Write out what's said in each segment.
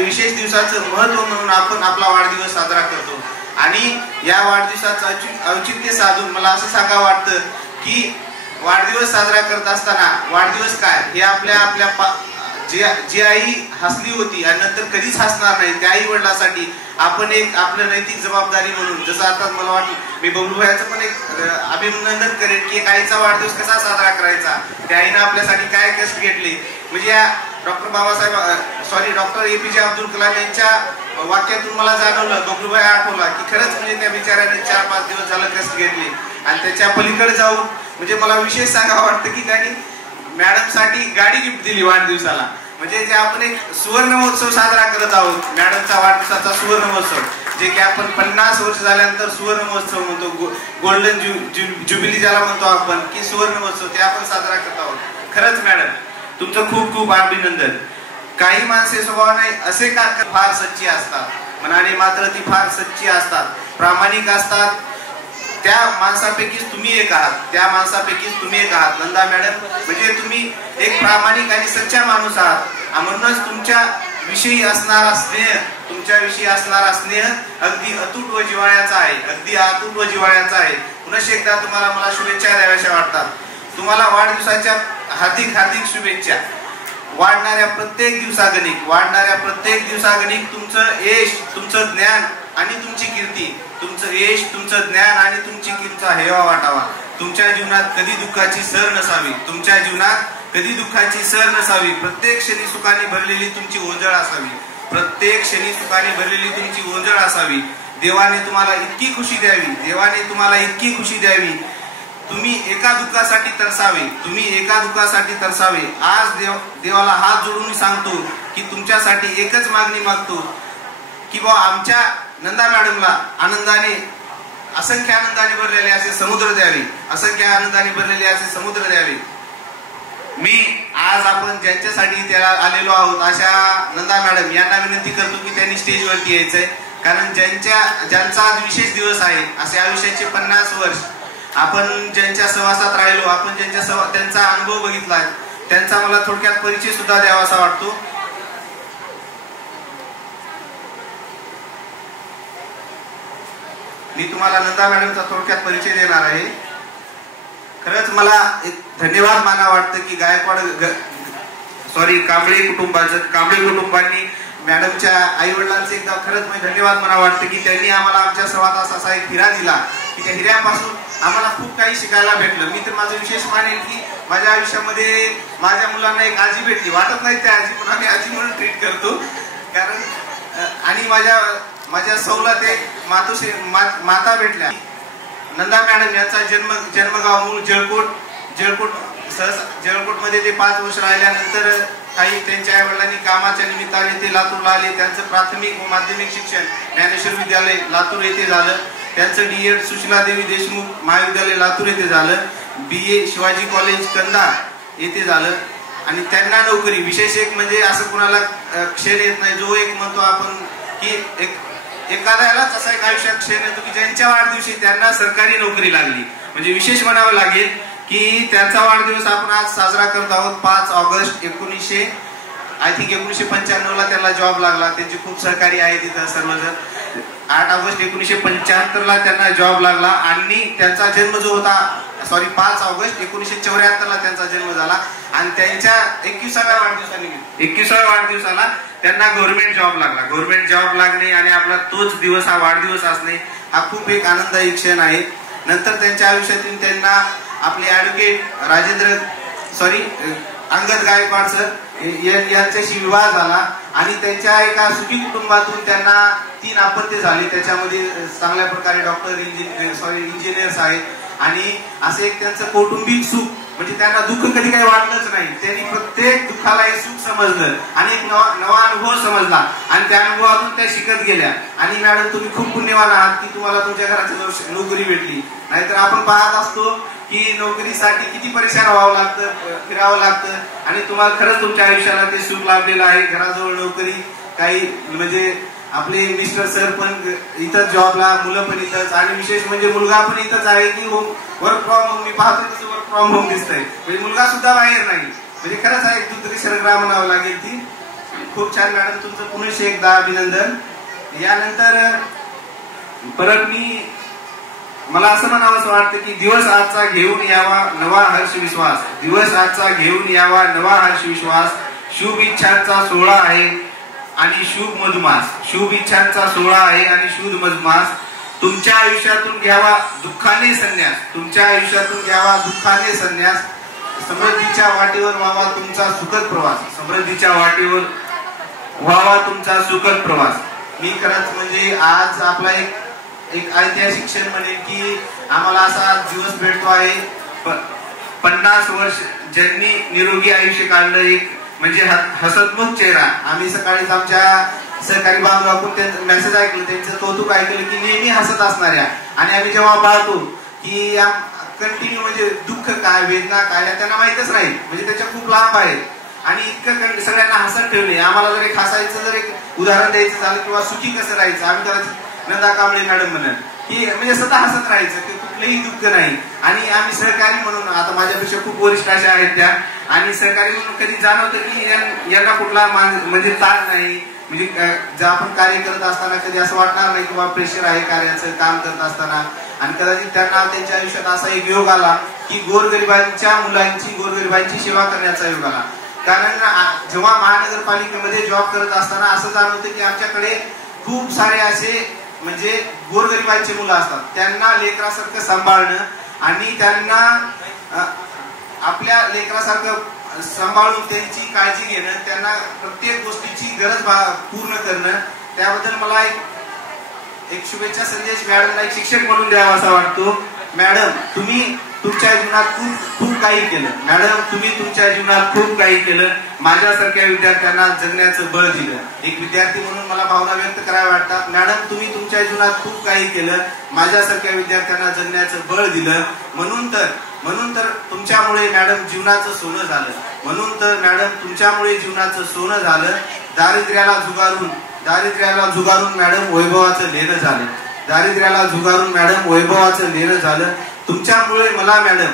विशेष दिवसाचं महत्त्व म्हणून आपण आपला वाढदिवस साजरा करतो. आणि या वाढदिवसाचं औचित्य साधून मला असं सांगावं वाटतं की वाढदिवस साजरा करत असताना वाढदिवस काय हे आपल्या जी आई हसली होती आणि नंतर कधीच हसणार नाही त्या आई वडिलांसाठी आपण एक आपलं नैतिक जबाबदारी म्हणून, जसं आता मला वाटतं मी बबलूभाईचं पण एक अभिनंदन करेन की एक आईचा वाढदिवस कसा साजरा करायचा, त्या आईनं आपल्यासाठी काय कष्ट घेतले. म्हणजे या डॉक्टर APJ अब्दुल कलाम यांच्या वाक्यातून मला जाणवलं, बबलूभाई आठवला की खरंच म्हणजे त्या बिचाऱ्याने 4-5 दिवस झालं कष्ट घेतले. आणि त्याच्या पलीकडे जाऊन म्हणजे मला विशेष सांगावं वाटतं की त्यांनी मॅडमसाठी गाडी गिफ्ट दिली वाढदिवसाला. म्हणजे जे आपण एक सुवर्ण महोत्सव साजरा करत आहोत, मॅडमचा वाढदिवसाचा सुवर्ण महोत्सव, जे की आपण 50 वर्ष झाल्यानंतर सुवर्ण महोत्सव म्हणतो, गोल्डन ज्युबिली ज्याला म्हणतो आपण की सुवर्ण महोत्सव, ते आपण साजरा करत आहोत. खरंच मॅडम तुमचं खूप खूप अभिनंदन. काही माणसे स्वभावाने असे का फार सच्ची असतात, मनाने मात्र ती फार सच्ची असतात, प्रामाणिक असतात. त्या माणसापैकीच तुम्ही एक आहात, त्या माणसापैकीच तुम्ही एक आहात नंदा मॅडम. म्हणजे तुम्ही एक प्रामाणिक आणि सच्चा माणूस आहात. म्हणूनच तुमच्या विषयी असणारा स्नेह अगदी अतूट व जिव्हाळ्याचा आहे, अगदी अतूट व जिव्हाळ्याचा आहे. पुन्हा एकदा तुम्हाला मला शुभेच्छा द्याव्याशा वाटतात. तुम्हाला वाढदिवसाच्या हार्दिक हार्दिक शुभेच्छा. वाढणाऱ्या प्रत्येक दिवसागणिक तुमचं यश, तुमचं ज्ञान आणि तुमची कीर्ती, तुमचं यश, तुमचं ज्ञान आणि तुमची कीर्ती हेवा वाटावा. तुमच्या जीवनात कधी दुःखाची सर नसावी, तुमच्या जीवनात कधी दुःखाची सर नसावी. प्रत्येक क्षणी सुखाने भरलेली तुमची ओंजळ असावी, प्रत्येक क्षणी सुखाने भरलेली तुमची ओंजळ असावी. देवाने तुम्हाला इतकी खुशी द्यावी, देवाने तुम्हाला इतकी खुशी द्यावी. तुम्ही एका दुःखासाठी तरसावे. आज देवाला हात जोडून सांगतो की तुमच्यासाठी एकच मागणी मागतो की बा आमच्या नंदा मॅडमला आनंदाने, असंख्य आनंदाने भरलेले असे समुद्र द्यावे, असंख्य आनंदाने भरलेले असे समुद्र द्यावे. मी आज आपण ज्यांच्यासाठी त्याला आलेलो आहोत अशा नंदा मॅडम यांना विनंती करतो की त्यांनी स्टेजवरती यायचंय. कारण ज्यांचा विशेष दिवस आहे, असे आयुष्याचे 50 वर्ष आपण ज्यांच्या सहवासात राहिलो, आपण त्यांचा अनुभव बघितला, त्यांचा मला थोडक्यात परिचय सुद्धा द्यावासा वाटतो. मी तुम्हाला नंदा मॅडमचा थोडक्यात परिचय देणार आहे. खरंच मला एक धन्यवाद मानावं वाटतं की कांबळे कुटुंबांनी मॅडमच्या आई वडिलांचे एकदा खरंच धन्यवाद म्हणावं वाटतं की त्यांनी आम्हाला आमच्या सहवासात असा एक हिरा दिला की त्या हिऱ्यापासून आम्हाला खूप काही शिकायला भेटलं. मी तर माझं विशेष मानेन की माझ्या आयुष्यामध्ये माझ्या मुलांना एक आजी भेटली, वाटत नाही त्या आजी, पण आम्ही आजी म्हणून ट्रीट करतो. कारण आणि माझ्या सौला ते माता भेटल्या. नंदा मॅडम यांचा जन्मगाव मूळ जळकोट मध्ये ते 5 वर्ष राहिल्यानंतर काही त्यांच्या आई वडिलांनी कामाच्या निमित्ताने ते लातूरला आले. त्यांचं प्राथमिक व माध्यमिक शिक्षण ज्ञानेश्वर विद्यालय लातूर येथे झालं. त्यांचं D.Ed सुशीलादेवी देशमुख महाविद्यालय लातूर येथे झालं. BA शिवाजी कॉलेज कंधार येथे झालं. आणि त्यांना नोकरी विशेष एक म्हणजे असं कुणाला क्षण येत नाही, जो एक म्हणतो आपण की एखाद्यालाच असा एक आयुष्यात क्षण येतो की ज्यांच्या वाढदिवशी त्यांना सरकारी नोकरी लागली. म्हणजे विशेष म्हणावं लागेल की त्यांचा वाढदिवस आपण आज साजरा करत आहोत. 5 ऑगस्ट 1995 ला त्यांना जॉब लागला. त्यांची खूप सहकारी आहे तिथं सर्वजण. 8 ऑगस्ट 1975 ला त्यांना जॉब लागला. आणि त्यांचा जन्म जो होता 5 ऑगस्ट 1974 ला त्यांचा जन्म झाला. आणि त्यांच्या 21व्या वाढदिवसाला त्यांना गव्हर्नमेंट जॉब लागला. गव्हर्नमेंट जॉब लागणे आणि आपला तोच दिवस हा वाढदिवस असणे हा खूप एक आनंदायी क्षण आहे. नंतर त्यांच्या आयुष्यातून त्यांना आपले ॲडव्होकेट अंगद गायकवाड सर यांच्याशी विवाह झाला. आणि त्यांच्या एका सुखी कुटुंबातून त्यांना 3 अपत्य झाली. त्याच्यामध्ये चांगल्या प्रकारे इंजिनियर्स आहेत. आणि असे एक त्यांचं कौटुंबिक सुख म्हणजे त्यांना दुःख कधी काही वाटलंच नाही. त्यांनी प्रत्येक दुःखाला एक सुख समजलं आणि एक नवा अनुभव समजला आणि त्या अनुभवातून त्या शिकत गेल्या. आणि मॅडम तुम्ही खूप पुण्यवान आहात की तुम्हाला तुमच्या घराची नोकरी भेटली. नाहीतर आपण पाहत असतो की नोकरीसाठी किती परेशान व्हावं लागतं, फिरावं लागतं. आणि तुम्हाला खरंच तुमच्या आयुष्याला ते सुख लाभलेलं आहे. घराजवळ नोकरी, काही म्हणजे आपले मिस्टर सर पण इथंच जॉबला, मुलं पण इथंच. आणि विशेष म्हणजे मुलगा पण इथंच आहे की वर्क फ्रॉम होम. मी पाहतो तसं वर्क फ्रॉम होम दिसतंय. म्हणजे मुलगा सुद्धा बाहेर नाही. म्हणजे खरंच आहे एक दुसरी शरग्रा म्हणावं लागेल ती. खूप छान मॅडम, तुमचं पुन्हा एकदा अभिनंदन. यानंतर परत मला असं म्हणावंसं वाटतं की दिवस आजचा घेऊन यावा नवा हर्ष विश्वास, दिवस आजचा घेऊन यावा नवा हर्ष विश्वास, शुभ इच्छांचा सोहळा आहे आणि शुभ मधुमास, शुभ इच्छांचा सोहळा आहे आणि शुभ मधुमास. तुमच्या आयुष्यातून घ्यावा दुःखाने संन्यास, तुमच्या आयुष्यातून घ्यावा दुःखाने संन्यास. समृद्धीच्या वाटेवर व्हावा तुमचा सुखद प्रवास, समृद्धीच्या वाटेवर व्हावा तुमचा सुखद प्रवास. मी खरंच म्हणजे आज आपला एक ऐतिहासिक क्षण म्हणेल की आम्हाला असा दिवस भेटतो आहे. 50 वर्ष ज्यांनी निरोगी आयुष्य काढलं, एक म्हणजे हसतमुख चेहरा. आम्ही सकाळीच आमच्या सहकारी बांधवाकडून त्यांचं मेसेज ऐकलं, त्यांचं कौतुक ऐकलं की नेहमी हसत असणाऱ्या. आणि आम्ही जेव्हा पाहतो की कंटिन्यू म्हणजे दुःख काय, वेदना काय त्यांना माहितच नाही, म्हणजे त्याच्या खूप लाभ आहेत. आणि इतकं सगळ्यांना हसत ठेवले. आम्हाला जर एक हसायचं, जर एक उदाहरण द्यायचं झालं किंवा सुखी कसं राहायचं, आम्ही त्याला नंदा कांबळे मॅडम म्हणत की म्हणजे सतत हसत राहायचं की कुठलंही दुःख नाही. आणि आम्ही सहकारी म्हणून, आता माझ्यापेक्षा खूप वरिष्ठ अशा आहेत त्या, आणि सहकारी म्हणून कधी जाणवतं की यांना कुठला म्हणजे ताण नाही. म्हणजे जर आपण कार्य करत असताना कधी असं वाटणार नाही की बाबा प्रेशर आहे कार्याचं, काम करत असताना. आणि कदाचित त्यांना त्यांच्या आयुष्यात असा एक योग आला की गोरगरिबांच्या मुलांची, गोरगरिबांची सेवा करण्याचा योग आला. कारण जेव्हा महानगरपालिकेमध्ये जॉब करत असताना असं जाणवतं की आमच्याकडे खूप सारे असे म्हणजे गोरगरिबांची मुलं असतात, त्यांना लेकरासारखं सांभाळणं आणि त्यांना आपल्या लेकरासारखं सांभाळून त्यांची काळजी घेणं, त्यांना प्रत्येक गोष्टीची गरज पूर्ण करणं. त्याबद्दल मला एक शुभेच्छा संदेश मॅडमला एक शिक्षक म्हणून द्यावा असा वाटतो. मॅडम, तुम्ही तुमच्या जीवनात खूप काही केलं. मॅडम, तुम्ही तुमच्या जीवनात खूप काही केलं. माझ्यासारख्या विद्यार्थ्यांना जगण्याचं बळ दिलं. एक विद्यार्थी म्हणून मला भावना व्यक्त कराव्या वाटतात. मॅडम, तुम्ही तुमच्या जीवनात खूप काही केलं, माझ्यासारख्या विद्यार्थ्यांना जगण्याचं बळ दिलं. म्हणून तर तुमच्यामुळे मॅडम जीवनाचं सोनं झालं. म्हणून तर मॅडम तुमच्यामुळे जीवनाचं सोनं झालं. दारिद्र्याला झुगारून मॅडम वैभवाचं लेणं झालं. दारिद्र्याला झुगारून मॅडम वैभवाचं लेणं झालं. तुमच्यामुळे मला मॅडम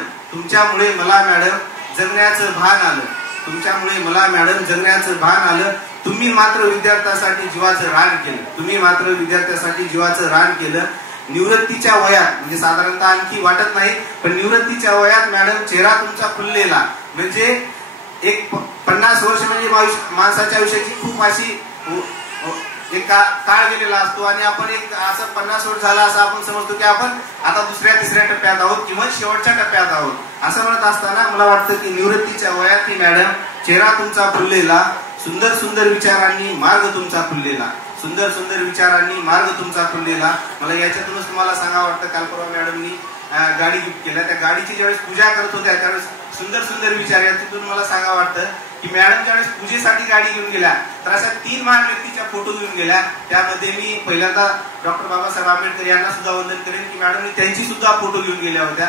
जगण्याचं भान आलं. तुमच्यामुळे मला मॅडम जगण्याचं भान आलं. तुम्ही मात्र विद्यार्थ्यासाठी जीवाचं रान केलं. तुम्ही मात्र विद्यार्थ्यासाठी जीवाचं रान केलं. निवृत्तीच्या वयात, म्हणजे साधारणतः आणखी वाटत नाही, पण निवृत्तीच्या वयात मॅडम चेहरा तुमचा फुललेला, म्हणजे एक 50 वर्ष म्हणजे माणसाच्या आयुष्याची खूप अशी एक काळ गेलेला असतो. आणि आपण एक असं 50 वर्ष झाला असं आपण समजतो की आपण आता दुसऱ्या-तिसऱ्या टप्प्यात आहोत किंवा शेवटच्या टप्प्यात आहोत. असं म्हणत असताना मला वाटतं की निवृत्तीच्या वयात ही मॅडम चेहरा तुमचा फुललेला, सुंदर सुंदर विचारांनी मार्ग तुमचा फुललेला, सुंदर सुंदर विचारांनी मार्ग तुमचा फुललेला. मला याच्यातूनच तुम्हाला सांगावं वाटतं, काल परवा मॅडमनी गाडी गिफ्ट केल्या, त्या गाडीची ज्यावेळेस पूजा करत होत्या त्यावेळेस सुंदर सुंदर विचार, यातून मला सांगावं वाटतं की मॅडम ज्यावेळेस पूजेसाठी गाडी घेऊन गेल्या तर अशा 3 महान व्यक्तीच्या फोटो घेऊन गेल्या. त्यामध्ये मी पहिल्यांदा डॉक्टर बाबासाहेब आंबेडकर यांना सुद्धा वंदन करेन की मॅडमनी त्यांची सुद्धा फोटो घेऊन गेल्या होत्या.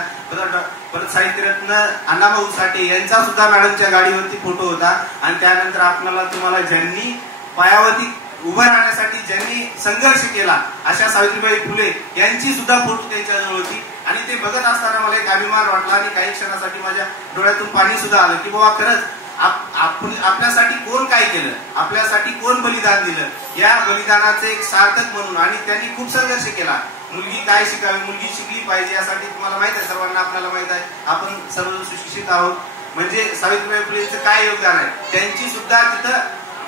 परत साहित्यरत्न अण्णाभाऊ साठे यांचा सुद्धा मॅडमच्या गाडीवरती फोटो होता. आणि त्यानंतर तुम्हाला ज्यांनी पायावरती उभं राहण्यासाठी ज्यांनी संघर्ष केला अशा सावित्रीबाई फुले यांची सुद्धा फोटो त्यांच्याजवळ होती. आणि ते बघत असताना मला एक अभिमान वाटला आणि काही क्षणासाठी माझ्या डोळ्यातून पाणी सुद्धा आलं की बाबा खरंच आपल्यासाठी कोण काय केलं, आपल्यासाठी कोण बलिदान दिलं, या बलिदानाचे एक सार्थक म्हणून. आणि त्यांनी खूप संघर्ष केला. मुलगी काय शिकावी, मुलगी शिकली पाहिजे यासाठी. तुम्हाला माहित आहे, सर्वांना आपल्याला माहित आहे, आपण सर्व सुशिक्षित आहोत. म्हणजे सावित्रीबाई फुलेंचं काय योगदान आहे, त्यांची सुद्धा तिथं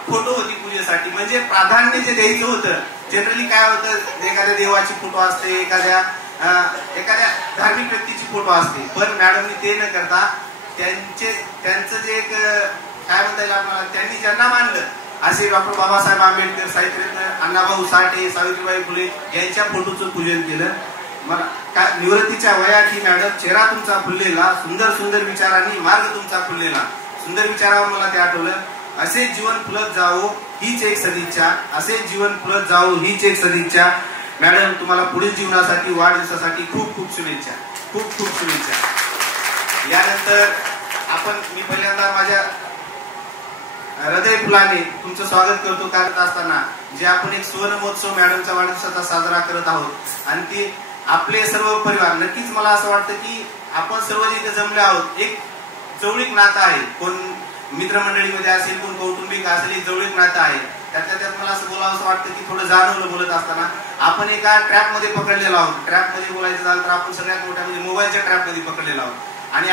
फोटो होती पूजेसाठी. म्हणजे प्राधान्य जे द्यायचं होतं, जनरली काय होतं, एखाद्या देवाची फोटो असते, एखाद्या धार्मिक व्यक्तीची फोटो असते, पण मॅडमनी ते न करता त्यांचं जे एक काय म्हणता येईल आपल्याला, त्यांनी ज्यांना मानलं असे डॉक्टर बाबासाहेब आंबेडकर, साहित्यरत्न अण्णाभाऊ साठे, सावित्रीबाई फुले यांच्या फोटोचं पूजन केलं. मला निवृत्तीच्या वयात ही मॅडम चेहरा तुमचा फुललेला, सुंदर सुंदर विचारांनी मार्ग तुमचा फुललेला. सुंदर विचारावर मला ते आठवलं. असे जीवन फुलत जावो हीच एक सदिच्छा, असे जीवन फुलत जावो हीच एक सदिच्छा. मॅडम, तुम्हाला पुढील जीवनासाठी, वाढदिवसासाठी खूप खूप शुभेच्छा, खूप खूप शुभेच्छा. यानंतर मी पहिल्यांदा माझ्या हृदय फुलाने तुमचं स्वागत करत असताना जे आपण एक सुवर्ण महोत्सव मॅडमच्या वाढदिवसाचा साजरा करत आहोत आणि ते आपले सर्व परिवार, नक्कीच मला असं वाटतं की आपण सर्व जिथे जमले आहोत एक जवळीक नातं आहे. कोण मित्रमंडळीमध्ये असेल, कोण कौटुंबिक असेल, एक जवळीक नातं आहे. त्यातल्या त्यात मला असं बोलावं असं वाटतं की थोडं जाणवलं बोलत असताना, आपण एका ट्रॅपमध्ये पकडलेलो आहोत. ट्रॅपमध्ये बोलायचं झालं तर आपण सगळ्यात मोठ्या म्हणजे मोबाईलच्या ट्रॅपमध्ये पकडलेलो आहोत. आणि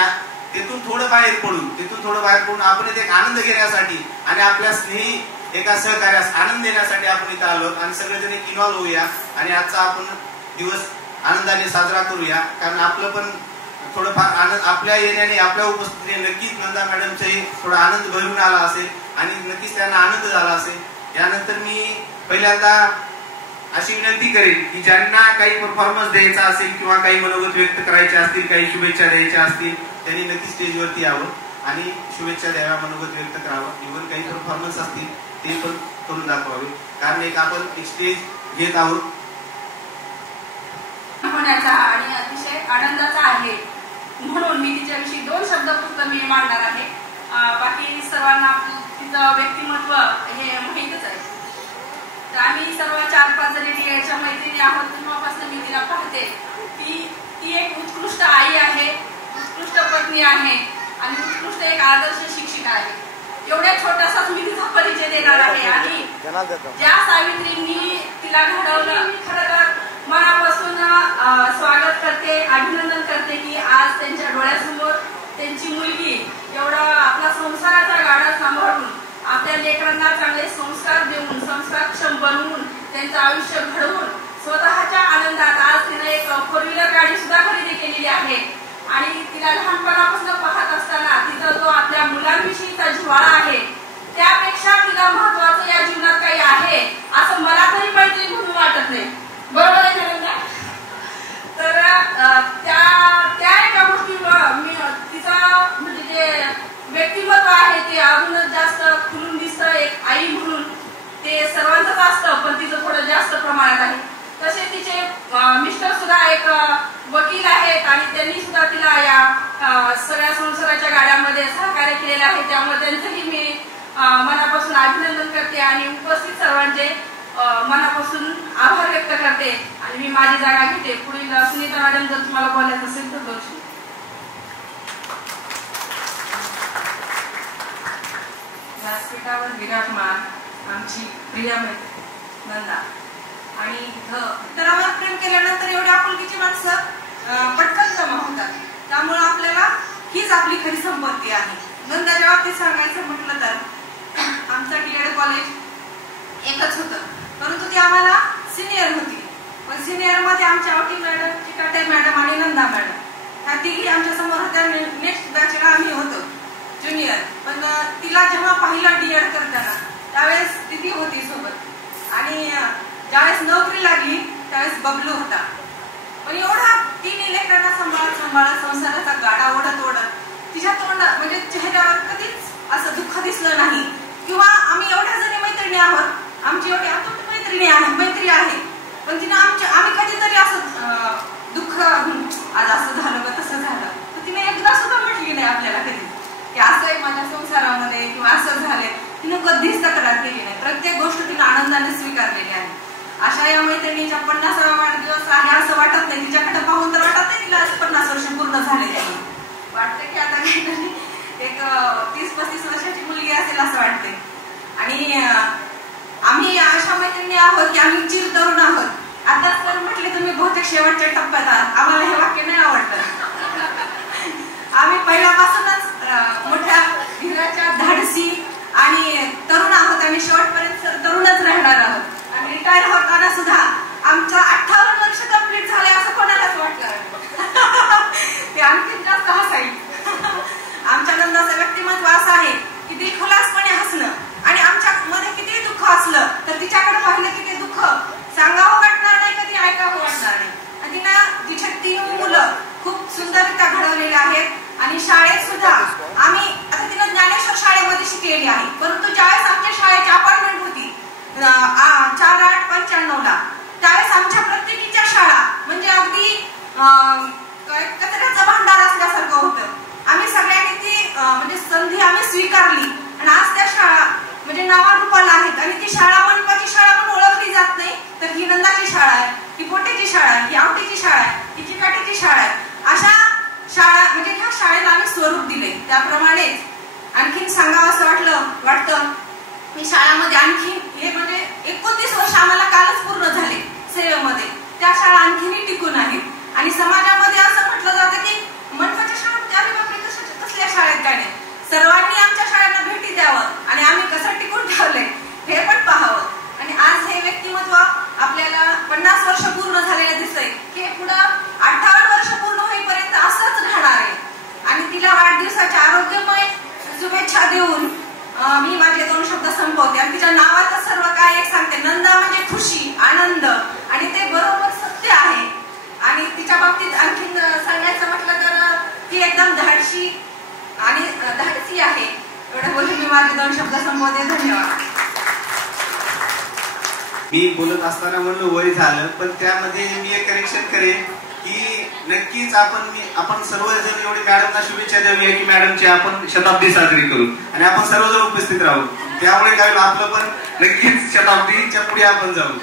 तिथून थोडं बाहेर पडून आपण इथे एक आनंद घेण्यासाठी आणि आपल्या स्नेही एका सहकार्यास आनंद देण्यासाठी आपण इथं आलो आणि सगळेजण एक इन्व्हॉल्व होऊया आणि आजचा आपण दिवस आनंदाने साजरा करूया. कारण आपलं पण थोडंफार आनंद आपल्या येण्याने, आपल्या उपस्थितीने नक्कीच नंदा मॅडमचाही थोडा आनंद भरून आला असेल आणि नक्कीच त्यांना आनंद झाला असेल. यानंतर मी पहिल्यांदा अशी विनंती करेन की ज्यांना काही परफॉर्मन्स द्यायचा असेल किंवा काही मनोगत व्यक्त करायचे असतील, काही शुभेच्छा द्यायच्या असतील, त्यांनी नक्की स्टेजवरती यावं आणि शुभेच्छा द्याव्या, मनोगत व्यक्त करावं. इव्हन काही परफॉर्मन्स असतील ते पण करून दाखवावे. कारण आपण एक स्टेज घेत आहोत होण्याचा आणि अतिशय आनंदाचा आहे, म्हणून मी तिच्याविषयी 2 शब्द फक्त मी मांडणार आहे. बाकी सर्वांना तिचं व्यक्तिमत्व हे माहीतच आहे. तर आम्ही सर्व 4-5 जणी DEDच्या मैत्रिणी आहोत. तेव्हापासून मी तिला पाहते की ती एक उत्कृष्ट आई आहे, उत्कृष्ट पत्नी आहे आणि उत्कृष्ट एक आदर्श शिक्षिका आहे. एवढ्या छोटासाच मी तिचा परिचय देणार आहे. आणि ज्या सावित्रींनी तिला घडवलं, खरं तर मनापासून स्वागत करते, अभिनंदन करते की आज त्यांच्या डोळ्यासमोर त्यांची मुलगी एवढा आपला संसाराचा गाडा सांभाळून, आपल्या लेकरांना चांगले संस्कार देऊन, संस्कारक्षम बनवून, त्यांचं आयुष्य घडवून, स्वतःच्या आनंदात आज तिने एक 4 व्हीलर गाडी सुद्धा खरेदी केलेली आहे. आणि तिला लहानपणापासून पाहत असताना तिचा जो आपल्या मुलांविषयीचा जिव्हाळा आहे, त्यापेक्षा तिला महत्वाचं या जीवनात काही आहे असं मला तरी मैत्री म्हणून वाटत नाही. बरोबर आहे ना? तर त्या एका गोष्टीवर मी तिचं म्हणजे जे व्यक्तिमत्व आहे ते अजूनच जास्त खुलून दिसतं. एक आई म्हणून ते सर्वांचंच असतं, पण तिचं थोडं जास्त प्रमाणात आहे. तसे तिचे मिस्टर सुद्धा एक वकील आहेत आणि त्यांनी सुद्धा तिला या सगळ्या संसाराच्या गाड्यामध्ये सहकार्य केलेलं आहे. त्यामुळे त्यांचंही मी मनापासून अभिनंदन करते आणि उपस्थित सर्वांचे मनापासून आभार व्यक्त करते. आणि मी माझी जागा घेते. पुढील सुनीता मॅडम जर तुम्हाला बोलायचं असेल तर बोलू. व्यासपीठावर विराजमान आमची प्रिय मैत्रीण नंदा. आणि इतरांवर प्रेम केल्यानंतर एवढ्या आपुलकीची माणसं पटकन जमा होतात. त्यामुळे आपल्याला हीच आपली खरी संपत्ती आहे. नंदाच्या बाबतीत सांगायचं म्हटलं तर आमचं DED कॉलेज एकच होतं, परंतु ती आम्हाला सिनियर होती. पण सिनियर मध्ये आमच्या आवटी मॅडम, चिकाटे मॅडम आणि नंदा मॅडम ह्या तिघी आमच्या समोर होत्या. नेक्स्ट बॅचला आम्ही होतो ज्युनियर. पण तिला जेव्हा पाहिलं DED करताना त्यावेळेस तिथे होती सोबत. आणि ज्यावेळेस नोकरी लागली त्यावेळेस बबलू होता. पण एवढा तिने लेकरांना सांभाळत संसाराचा गाडा ओढत तिच्या तोंडात म्हणजे चेहऱ्यावर कधीच असं दुःख दिसलं नाही. किंवा आम्ही एवढ्या जणी मैत्रिणी आहोत, आमची एवढी अतूट मैत्री आहे, पण तिने आम्ही कधीतरी असं दुःख आज असं झालं व तसं झालं तर तिने एकदा सुद्धा म्हटली नाही आपल्याला कधी की असं आहे माझ्या संसारामध्ये किंवा असं झालंय. तिने कधीच तक्रार केली नाही. प्रत्येक गोष्ट तिने आनंदाने स्वीकारलेली आहे. अशा या मैत्रिणीच्या 50वा वाढदिवस आहे असं वाटत नाही. तिच्याकडे पाहून तर वाटत नाही तिला 50 वर्ष पूर्ण झालेली आहे. वाटतं की आता काहीतरी एक 30-35 वर्षाची मुलगी असेल असं वाटते. आणि आम्ही अशा मैत्रिणी आहोत की आम्ही चिर तरुण आहोत. आता तर म्हटले तुम्ही बहुतेक शेवटच्या टप्प्यात आहात. आम्हाला हे वाक्य नाही आवडतं. आम्ही पहिल्यापासूनच मोठ्या धीराच्या, धाडसी आणि तरुण आहोत आणि शेवटपर्यंत तरुणच राहणार आहोत. आणि रिटायर होताना सुद्धा आमचा 58 वर्ष कंप्लीट झाले असं कोणालाच वाटलं. ते आणखी जास्त हसाईल. आमच्या नंदाचं व्यक्तिमत्व असं आहे की दिलखुलासपणे हसणं आणि आमच्या मध्ये किती दुःख असलं तर तिच्याकडे पाहिलं की ते दुःख सांगावं वाटणार नाही, कधी ऐकावं वाटणार नाही. आणि तिनं तिच्या 3 मुलं खूप सुंदररित्या घडवलेले आहेत. आणि शाळेत सुद्धा आम्ही आता तिनं ज्ञानेश्वर शाळेमध्ये शिकलेली आहे, परंतु ज्यावेळेस आमच्या शाळेची अपॉइंटमेंट होती 4/8/95 ला त्यावेळेस आमच्या संपवते. धन्यवाद. मी बोलत असताना म्हणलं वय झालं, पण त्यामध्ये मी एक करेक्शन करेन की नक्कीच आपण सर्वजण एवढी मॅडमला शुभेच्छा देऊया की मॅडमची आपण शताब्दी साजरी करू आणि आपण सर्वजण उपस्थित राहू. त्यामुळे काय आपलं पण नक्कीच शताब्दीच्या पुढे आपण जाऊ.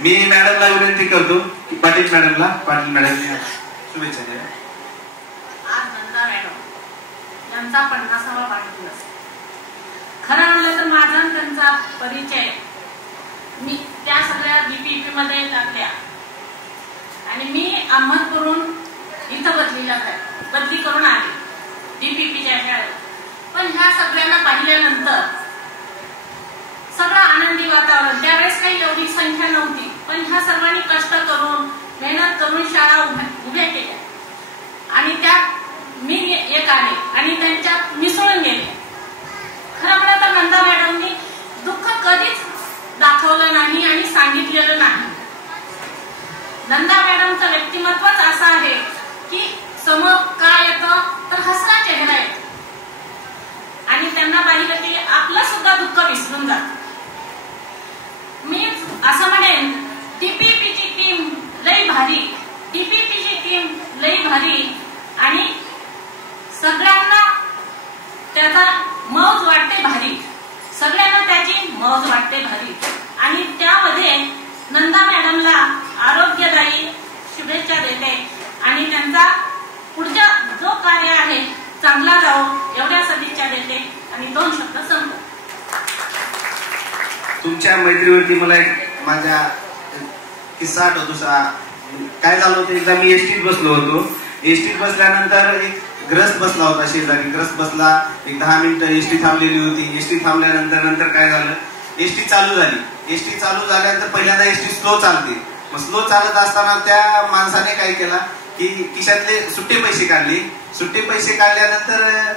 मी मॅडमला विनंती करतो की पाटील मॅडमने शुभेच्छा द्या. आज नंदा मॅडम यांचा 50वा वाढदिवस. खरं म्हणलं तर माझा त्यांचा परिचय मी त्या सगळ्या बीपीपी मध्ये लागल्या आणि मी अहमदपूरहून इथं बदली करून आले डीपीपीच्या शाळेत. पण ह्या सगळ्यांना पाहिल्यानंतर सगळं आनंदी वातावरण. त्यावेळेस काही एवढी संख्या नव्हती, पण ह्या सर्वांनी कष्ट करून मेहनत करून शाळा उभ्या केल्या आणि त्यात मी एक आले आणि त्यांच्यात मिसळून गेले. खरं म्हणलं तर नंदा मॅडमनी दुःख कधीच दाखवलं नाही आणि सांगितलेलं नाही. नंदा मॅडमचं व्यक्तिमत्वच असं आहे की समोर काय येतं तर हसरा चेहरा येतो आणि त्यांना पाहिलं की आपलं सुद्धा दुःख विसरून जात. मी असं म्हणेन डीपीपीची टीम लई भारी, डीपीपीची टीम लई भारी आणि सगळ्यांना त्याचा मौज वाटते भारी, सगळ्यांना त्याची मौज वाटते भारी आणि त्यामध्ये नंदा मॅडमला आरोग्यदायी शुभेच्छा देते आणि त्यांचा पुढचा जो कार्य आहे चांगला जावो एवढ्या सदिच्छा देते आणि 2 शब्द संपतो. तुमच्या मैत्रीवरती मला एक माझा किस्सा आठवतो. काय झालं होतं, एकदा मी एसटीत बसलो होतो. एसटीत बसल्यानंतर एक ग्रस्त बसला होता शेजारी. ग्रस्त बसला, एक 10 मिनिटं एसटी थांबलेली होती. एसटी थांबल्यानंतर काय झालं, एसटी चालू झाली. एसटी चालू झाल्यानंतर पहिल्यांदा एसटी स्लो चालते. मग स्लो चालत असताना त्या माणसाने काय केला की खिशातले सुट्टे पैसे काढले. सुट्टे पैसे काढल्यानंतर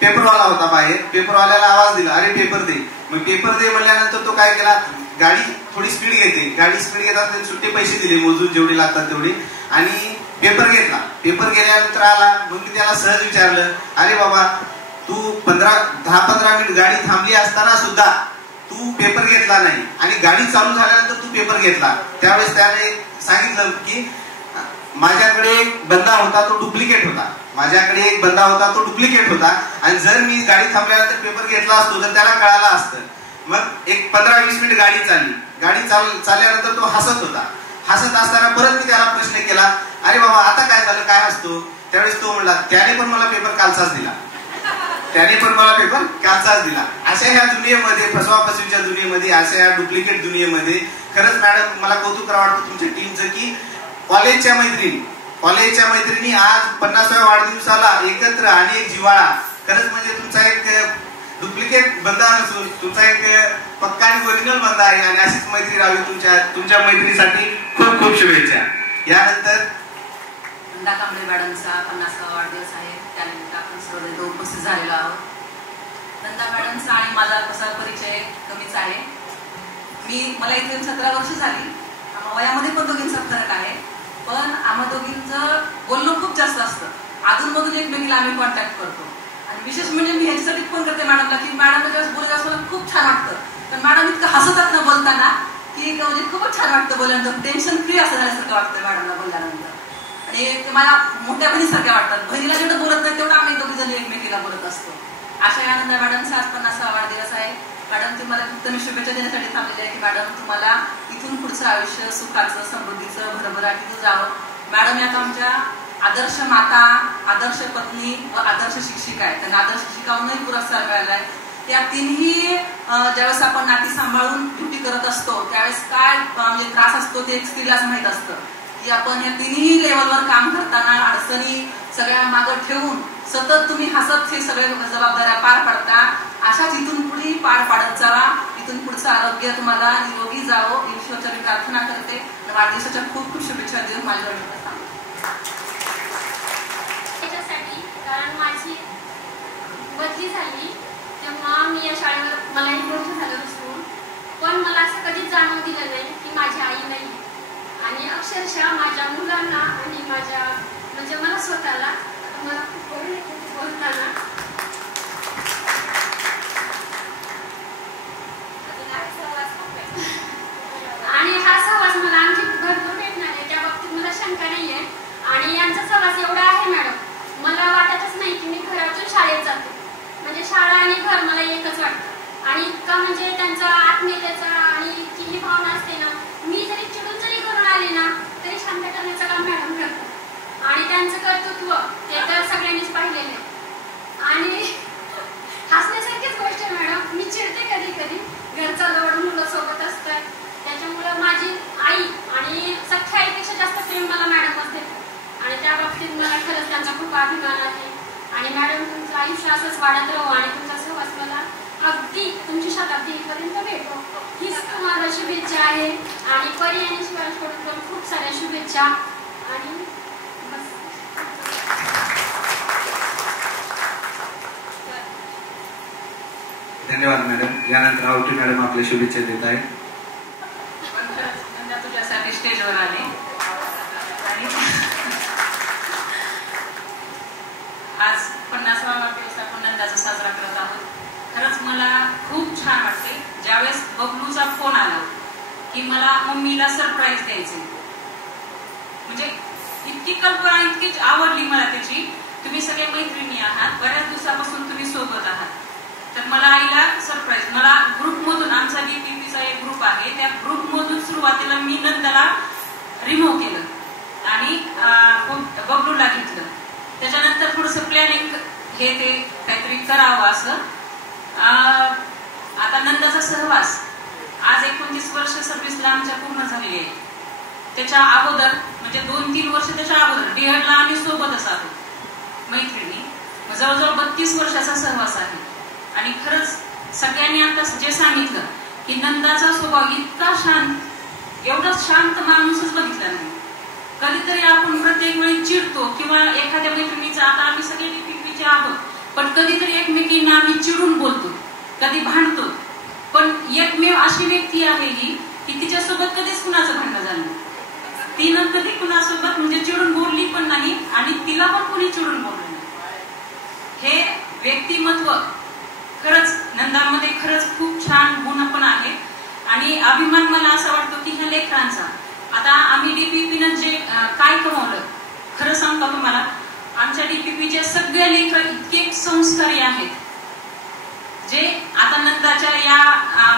पेपरवाला होता बाहेर. पेपरवाल्याला आवाज दिला, अरे पेपर दे. मग पेपर दे म्हणल्यानंतर तो काय केला, गाडी थोडी स्पीड घेते. गाडी स्पीड घेत असताना सुट्टे पैसे दिले मोजून जेवढे लागतात तेवढे आणि पेपर घेतला. पेपर गेल्यानंतर आला. मग मी त्याला सहज विचारलं, अरे बाबा तू 10-15 मिनिट गाडी थांबली असताना सुद्धा तू पेपर घेतला नाही आणि गाडी चालू झाल्यानंतर तू पेपर घेतला. त्यावेळेस त्याने सांगितलं की माझ्याकडे एक बंदा होता तो डुप्लिकेट होता. माझ्याकडे एक बंदा होता तो डुप्लिकेट होता आणि जर मी गाडी थांबल्यानंतर पेपर घेतला असतो तर त्याला कळालं असतं. मग एक 15-20 मिनिट गाडी चालली. गाडी चालल्यानंतर तो हसत होता. हसत असताना परत मी त्याला प्रश्न केला, अरे बाबा आता काय झालं, काय हसतो. त्यावेळेस तो म्हणला, त्याने पण मला पेपर कालचाच दिला. अशा ह्या दुनियेमध्ये, फसवाफसवीच्या दुनियेमध्ये, अशा ह्या डुप्लिकेट दुनियेमध्ये खरंच मॅडम मला कौतुक करावं वाटतं तुमच्या टीमचं की कॉलेजच्या मैत्रिणी आज 50व्या वाढदिवसाला एकत्र आणि एक जिव्हाळा. खरंच म्हणजे तुमचा एक डुप्लिकेट बंदा नसून तुमचा एक पक्का आणि ओरिजिनल बंदा आहे आणि अशीच मैत्री राहावी. तुमच्या मैत्रीसाठी खूप खूप शुभेच्छा. यानंतर नंदा कांबळे मॅडमचा 50वा वाढदिवस आहे. त्यानिमित्त आपण सर्व उपस्थित झालेलो आहोत. नंदा मॅडमचा आणि माझा कसा परिचय कमीच आहे. मला इथे 17 वर्ष झाली. वयामध्ये पण दोघींचा फरक आहे, पण आम्हा दोघींचं बोलणं खूप जास्त असतं. अधूनमधून एकमेकीला आम्ही कॉन्टॅक्ट करतो आणि विशेष म्हणजे मी ह्याच्यासाठी फोन करते मॅडमला की मॅडमला ज्यावेळेस बोलत असताना खूप छान वाटतं. पण मॅडम इतकं हसतात ना बोलताना की म्हणजे खूपच छान वाटतं बोलल्यानंतर. टेन्शन फ्री असं झाल्यासारखं वाटतं मॅडमला बोलल्यानंतर आणि मला मोठ्या बहिणीसारख्या वाटतात. बहिणीला जेवढं बोलत नाही तेवढं आम्ही दोघी जणी एकमेकीला बोलत असतो. अशा आनंद मॅडमचा आज 50वा वाढदिवस आहे. मॅडम तुम्हाला फक्त मी शुभेच्छा देण्यासाठी थांबलेली आहे की मॅडम तुम्हाला इथून पुढचं आयुष्य सुखाचं, समृद्धीचं, भरभराटीचं जावं. मॅडम यात आमच्या आदर्श माता, आदर्श पत्नी व आदर्श शिक्षिका आहे. त्यांना आदर्श शिक्षिकाहूनही पुरस्कार मिळाला आहे. त्या तिन्ही ज्यावेळेस आपण नाती सांभाळून ड्युटी करत असतो त्यावेळेस काय म्हणजे त्रास असतो ते एक स्त्रीलाच माहीत असतं की आपण या तिन्ही लेवलवर काम करताना अडचणी सगळ्या मागं ठेवून सतत तुम्ही हसत हे सगळे जबाबदाऱ्या पार पाडता. अशाच इथून पुढे पार पाडत जावा. इथून पुढचं आरोग्य तुम्हाला निरोगी जावं ईश्वरच्या मी प्रार्थना करते. वाढदिवसाच्या खूप खूप शुभेच्छा देऊन माझ्या त्याच्यासाठी कारण माझी बदली झाली तेव्हा मी या शाळेवर मलाही मोठं झालं असून पण मला असं कधीच जाणवं दिलं नाही की माझी आई नाही आणि अक्षरशः माझ्या मुलांना आणि माझ्या म्हणजे मला स्वतःला मला खूप बोलताना आणि यांचा सहवास एवढा आहे मॅडम, मला वाटतच नाही की मी घरातून शाळेत जाते. म्हणजे शाळा आणि घर मला एकच वाटतं. आणि इतका म्हणजे त्यांचा आत्मीयतेचा आणि इतकी ही भावना असते ना, मी जरी चिडून जरी घरून आले ना तरी शांत करण्याचं काम मॅडम करतात. आणि त्यांचं कर्तृत्व ते तर सगळ्यांनीच पाहिलेलं आहे. आणि हसण्यासारखीच गोष्ट आहे मॅडम, मी चिडते कधी कधी, घरचा लोड मुलं सोबत असतात, त्याच्यामुळं माझी आई आणि सख्या आईपेक्षा जास्त प्रेम मला मॅडमच देते. आणि त्या बाबतीत मला खरंच त्यांचा खूप अभिमान आहे. आणि मॅडम तुमचं आयुष्य असंच वाढत राहू आणि तुमचा सहवास मला अगदी तुमची शताब्दीपर्यंत भेटो हीच तुम्हाला शुभेच्छा आहे. आणि परी आणि शिवांशकडून पण खूप साऱ्या शुभेच्छा. आणि बस. धन्यवाद मॅडम. यानंतर आवटी मॅडम आपल्या शुभेच्छा देत आहेत. तुझ्यासाठी स्टेजवर आले आणि आज 50वा वाढदिवस आपण नंदाचा साजरा करत आहोत. खरंच मला खूप छान वाटते ज्यावेळेस बबलूचा फोन आला की मला मम्मीला सरप्राईज द्यायचे. म्हणजे इतकी कल्पना इतकी आवडली मला त्याची. तुम्ही सगळे मैत्रिणी आहात, बऱ्याच दिवसापासून तुम्ही सोबत आहात, तर मला आईला सरप्राईज, मला ग्रुपमधून, आमचा डीपीपीचा एक ग्रुप आहे, त्या ग्रुपमधून सुरुवातीला मी नंदाला रिमूव्ह केलं आणि बबलूला घेतलं. त्याच्यानंतर थोडंसं प्लॅनिंग हे ते काहीतरी करावं असं. आता नंदाचा सहवास आज 29 वर्ष सर्व्हिसला आमच्या पूर्ण झालेली आहे. त्याच्या अगोदर म्हणजे 2-3 वर्ष त्याच्या अगोदर डिहडला आम्ही सोबतच आहोत मैत्रिणी. जवळजवळ 32 वर्षाचा सहवास आहे. आणि खरंच सगळ्यांनी आता जे सांगितलं की नंदाचा स्वभाव इतका शांत, एवढा शांत माणूसच बघितला नाही. कधीतरी आपण प्रत्येक वेळी चिडतो किंवा एखाद्या मैत्रिणीचा, आता आम्ही सगळे डीपीपीचे आहोत, पण कधीतरी एकमेकींना आम्ही चिडून बोलतो, कधी भांडतो. पण एकमेव अशी व्यक्ती आहे ही की तिच्यासोबत कधीच कुणाचं भांडण झालं नाही. तिनं कधी कुणासोबत म्हणजे चिडून बोलली पण नाही आणि तिला पण कोणी चिडून बोललं नाही. हे व्यक्तिमत्व खरंच नंदामध्ये खरंच खूप छान गुण पण आहे. आणि अभिमान मला असा वाटतो की ह्या लेकरांचा, आता आम्ही डीपीपीनं जे काय कमवलं, खरं सांगतो तुम्हाला, आमच्या डीपीपीचे सगळे लेकर इतके संस्कारी आहेत. जे आता नंदाच्या या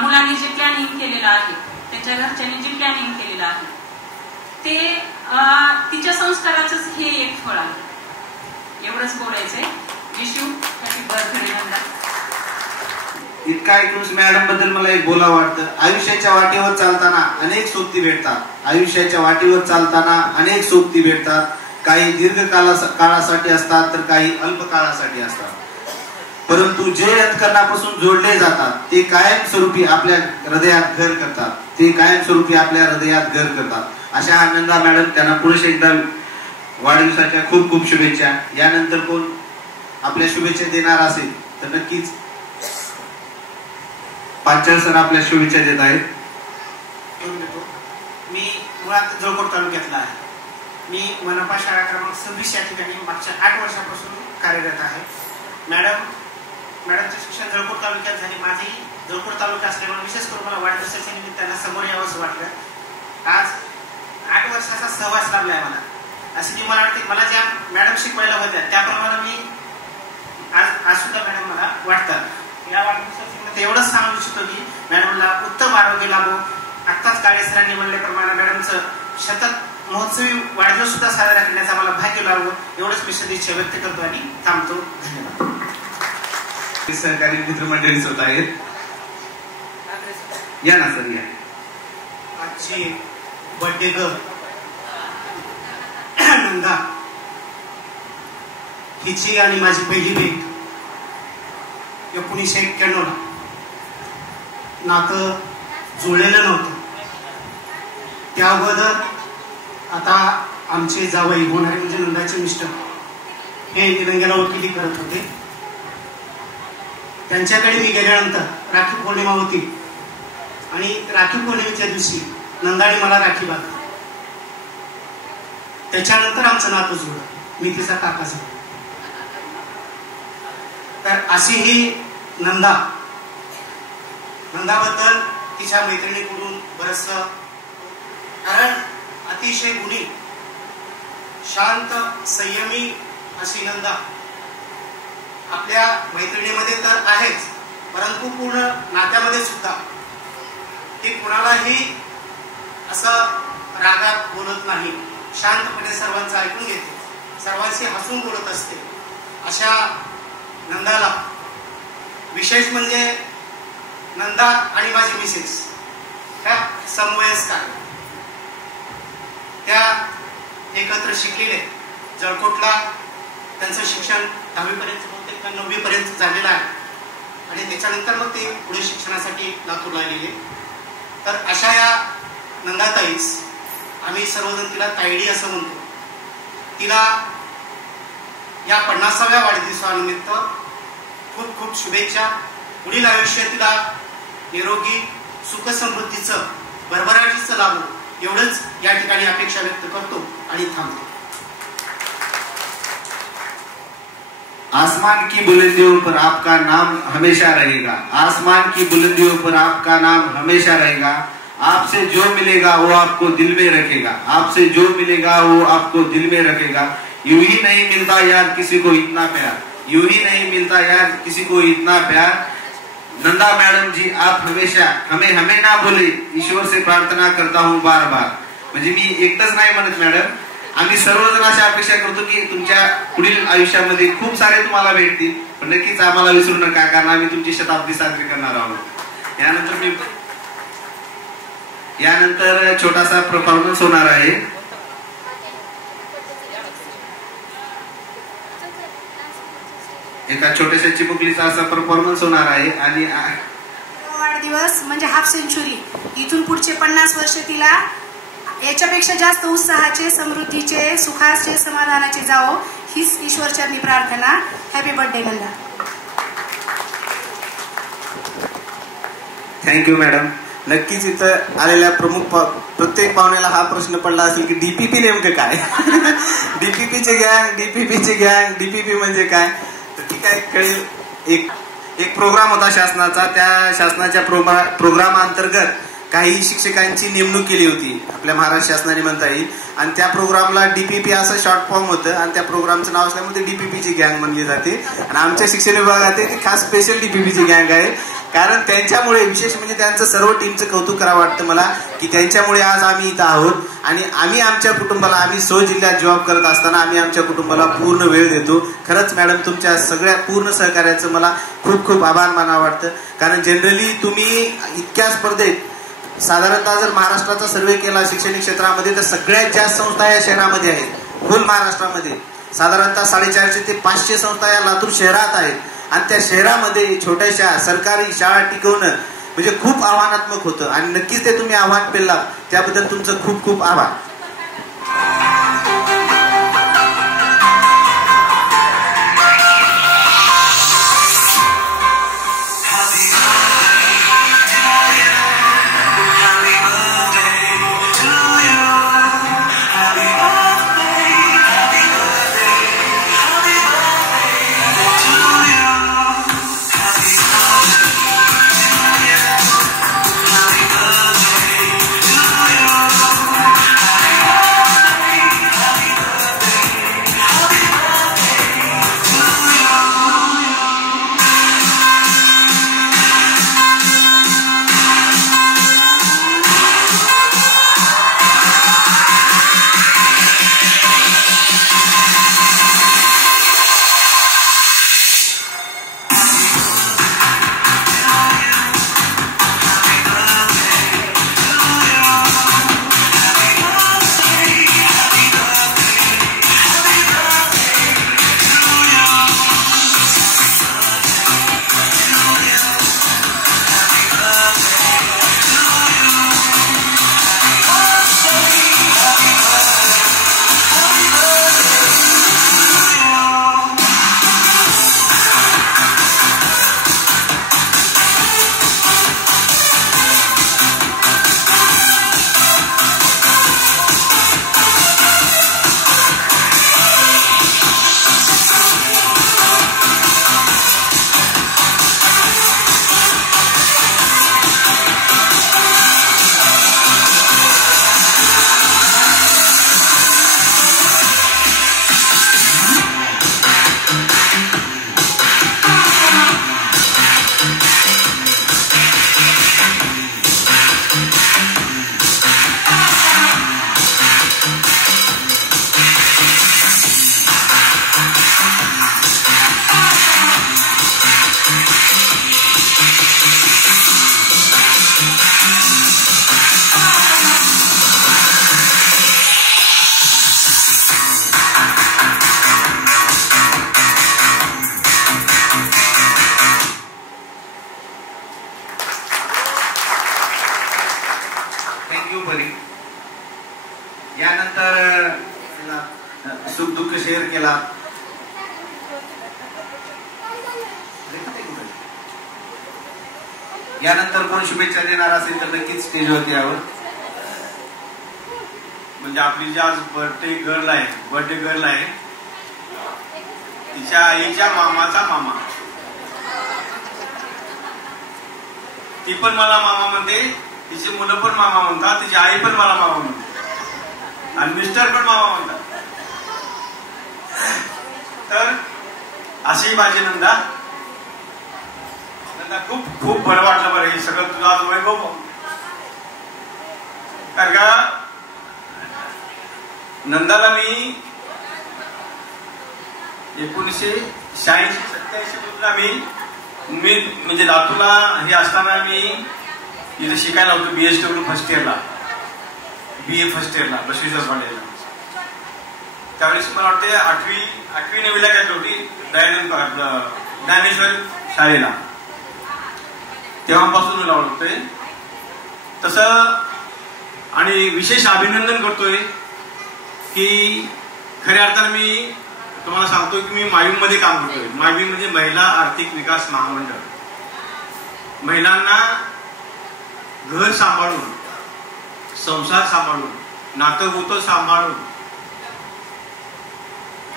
मुलांनी जे प्लॅनिंग केलेलं आहे, त्यांच्या घरच्यांनी जे प्लॅनिंग केलेलं आहे, ते तिच्या संस्काराचंच हे एक फळ आहे. एवढंच बोलायचंय. Vishu happy birthday Nanda. इतका ऐकून मॅडम बद्दल मला एक बोलावं वाटतं. आयुष्याच्या वाटेवर चालताना अनेक सोबती भेटतात. आयुष्याच्या वाटेवर चालताना अनेक सोबती भेटतात. काही दीर्घ काळासाठी असतात तर काही अल्प काळासाठी असतात. परंतु जे अंतःकरणापासून जोडले जातात ते कायमस्वरूपी आपल्या हृदयात घर करतात. ते कायमस्वरूपी आपल्या हृदयात घर करतात. अशा आनंदा मॅडम, त्यांना पुरुष एकदा वाढदिवसाच्या खूप खूप शुभेच्छा. यानंतर कोण आपल्या शुभेच्छा देणार असेल तर नक्कीच पांचाळ सर आपल्या शुभेच्छा देत आहेत. मी मुळात जळकोट तालुक्यातला आहे. मी मनपा शाळा क्रमांक 26 या ठिकाणी मागच्या 8 वर्षापासून कार्यरत आहे. मॅडमचे शिक्षण जळकोट तालुक्यात झाले. माझी जळकोट तालुका असल्यामुळे विशेष करून मला वाढदिवसाच्या निमित्तानं समोर यावंसं वाटलं. आज 8 वर्षाचा सहवास लाभलाय मला. असे मी मला वाटते, मला ज्या मॅडम शिकवायला होत्या त्याप्रमाणे मी आज सुद्धा मॅडम मला वाटतात. या वाढदिवसाच्या एवढंच सांगू इच्छितो की मॅडमला उत्तम आरोग्य लाभो. आत्ताच काळे सरांनी म्हणल्याप्रमाणे मॅडमचं शतक महोत्सवी वाढदिवस सुद्धा साजरा करण्याचा मला भाग्य लाभो. एवढंच मी सदिच्छा व्यक्त करतो आणि थांबतो. धन्यवाद. सहकारी मित्रमंडळी होत आहेत. या ना सर, या. आजची बर्थडे गर्ल नंदा, हिची आणि माझी पहिली भेट 1991 ला. नातं जुळलेलं नव्हतं. त्या अगोदर आता आमचे जावई होणारे म्हणजे नंदाचे मिस्टर हे निलंग्याला वकिली करत होते. त्यांच्याकडे मी गेल्यानंतर राखी पौर्णिमा होती आणि राखी पौर्णिमेच्या दिवशी नंदाने मला राखी बांधली. त्याच्यानंतर आमचं नातं जुळलं. मी तिचा काका झालो. तर अशी ही नंदाबद्दल तिच्या मैत्रिणीकडून बरंचसं, कारण अतिशय गुणी, शांत संयमी अशी नंदा आपल्या मैत्रिणीमध्ये तर आहेच, परंतु पूर्ण नात्यामध्ये सुद्धा ती कुणालाही असं रागात बोलत नाही, शांतपणे सर्वांचं ऐकून घेते, सर्वांशी हसून बोलत असते. अशा नंदाला विशेष म्हणजे नंदा आणि माझी मिसेस त्या समवयस्कार, त्या एकत्र शिकलेले. जळकोटला त्यांचं शिक्षण 10वी पर्यंत बहुतेक 9वी पर्यंत झालेलं आहे आणि त्याच्यानंतर मग ते पुढे शिक्षणासाठी लातूरला गेले. तर अशा या नंदाताईस आम्ही सर्वजण तिला तायडी असं म्हणतो. तिला या 50व्या वाढदिवसानिमित्त खूप खूप शुभेच्छा. पुढील आयुष्य तिला निरोगी सुख समृद्धीचं भरभराटीचं लाभो एवढंच या ठिकाणी अपेक्षा व्यक्त करतो आणि थांबतो. आसमान की बुलंदियों पर आपका नाम हमेशा रहेगा, आसमान की बुलंदियों पर आपका नाम हमेशा रहेगा. आपसे जो मिलेगा वो आपको दिल में रखेगा, आपसे जो मिलेगा वो आपको दिल में रखेगा. यूं ही नहीं मिलता यार किसी को इतना प्यार, यूं ही नहीं मिलता यार किसी को इतना प्यार. नंदा मैडम जी आप हमेशा हमें ना बोले, ईश्वर से प्रार्थना करता हूँ बार बार. म्हणजे मी एकटंच नाही म्हणत मॅडम, आम्ही सर्वजण अशा अपेक्षा करतो की तुमच्या पुढील आयुष्यामध्ये खूप सारे तुम्हाला भेटतील, पण नक्कीच आम्हाला विसरू नका, कारण आम्ही तुमची शताब्दी साजरी करणार आहोत. यानंतर छोटासा परफॉर्मन्स होणार आहे. एका छोट्याशा चिमुकलीचा असा परफॉर्मन्स होणार आहे. आणि वाढदिवस म्हणजे हाफ सेंचुरी, इथून पुढचे 50 वर्ष तिला याच्यापेक्षा जास्त उत्साहाचे, समृद्धीचे, सुखाचे, समाधानाचे जावो हीच ईश्वरचरणी प्रार्थना. Happy birthday Nanda. Thank you madam. नक्कीच इथं आलेल्या प्रत्येक पाहुण्याला हा प्रश्न पडला असेल की डीपीपी नेमकं काय. डीपीपीचे गँग डीपीपी म्हणजे काय, तर ठीक आहे कळेल. एक प्रोग्राम होता शासनाचा, त्या शासनाच्या प्रोग्राम अंतर्गत काही शिक्षकांची नेमणूक केली होती आपल्या महाराष्ट्र शासनाने म्हणता येईल. आणि त्या प्रोग्रामला डीपीपी असं शॉर्ट फॉर्म होतं आणि त्या प्रोग्रामचं नाव असल्यामुळे ते डीपीपीची गँग म्हणली जाते. आणि आमच्या शिक्षण विभागात ती खास स्पेशल डीपीपीची गँग आहे, कारण त्यांच्यामुळे विशेष म्हणजे त्यांचं सर्व टीमचं कौतुक करावं वाटतं मला की त्यांच्यामुळे आज आम्ही इथं आहोत. आणि आम्ही आमच्या कुटुंबाला, आम्ही जिल्ह्यात जॉब करत असताना आम्ही आमच्या कुटुंबाला पूर्ण वेळ देतो. खरंच मॅडम तुमच्या सगळ्या पूर्ण सहकार्याचं मला खूप खूप आभार मानावं वाटतं, कारण जनरली तुम्ही इतक्या स्पर्धेत साधारणतः जर महाराष्ट्राचा सर्वे केला शैक्षणिक क्षेत्रामध्ये तर सगळ्यात जास्त संस्था या शहरामध्ये आहेत. फुल महाराष्ट्रामध्ये साधारणतः 450 ते 500 संस्था या लातूर शहरात आहेत. आणि त्या शहरामध्ये छोट्याशा सरकारी शाळा टिकवणं म्हणजे खूप आव्हानात्मक होतं आणि नक्कीच ते तुम्ही आव्हान पेललात, त्याबद्दल तुमचं खूप खूप आभार. सुख दुःख शेअर केला. यानंतर कोण शुभेच्छा देणार असेल तर नक्कीच स्टेजवरती यावं. म्हणजे आपली जी आज बर्थडे गर्ल आहे तिच्या आईच्या मामाचा मामा, ती पण मला मामा म्हणते, तिची मुलं पण मामा म्हणतात, तिची आई पण मला मामा म्हणते आणि मिस्टर पण मामा म्हणतात. तर अशी माझी नंदा खूप खूप बरं वाटलं. बरं हे सगळं तुझं आज वैभव, कारण का नंदाला मी 1986-87 मधला मी म्हणजे लातूरला हे असताना मी इथे शिकायला होतो BSW फर्स्ट इयरला, BA फर्स्ट इयरला बसवेश्वर कॉलेजला. त्यावेळेस मला वाटते 8वी-9वीला काय होती ज्ञानेश्वर शाळेला, तेव्हापासून मला ओळखतोय तसं. आणि विशेष अभिनंदन करतोय की खऱ्या अर्थानं मी तुम्हाला सांगतोय की मी मायवी मध्ये काम करतोय. मायवी म्हणजे महिला आर्थिक विकास महामंडळ. महिलांना घर सांभाळून, संसार सांभाळून, नातं सांभाळून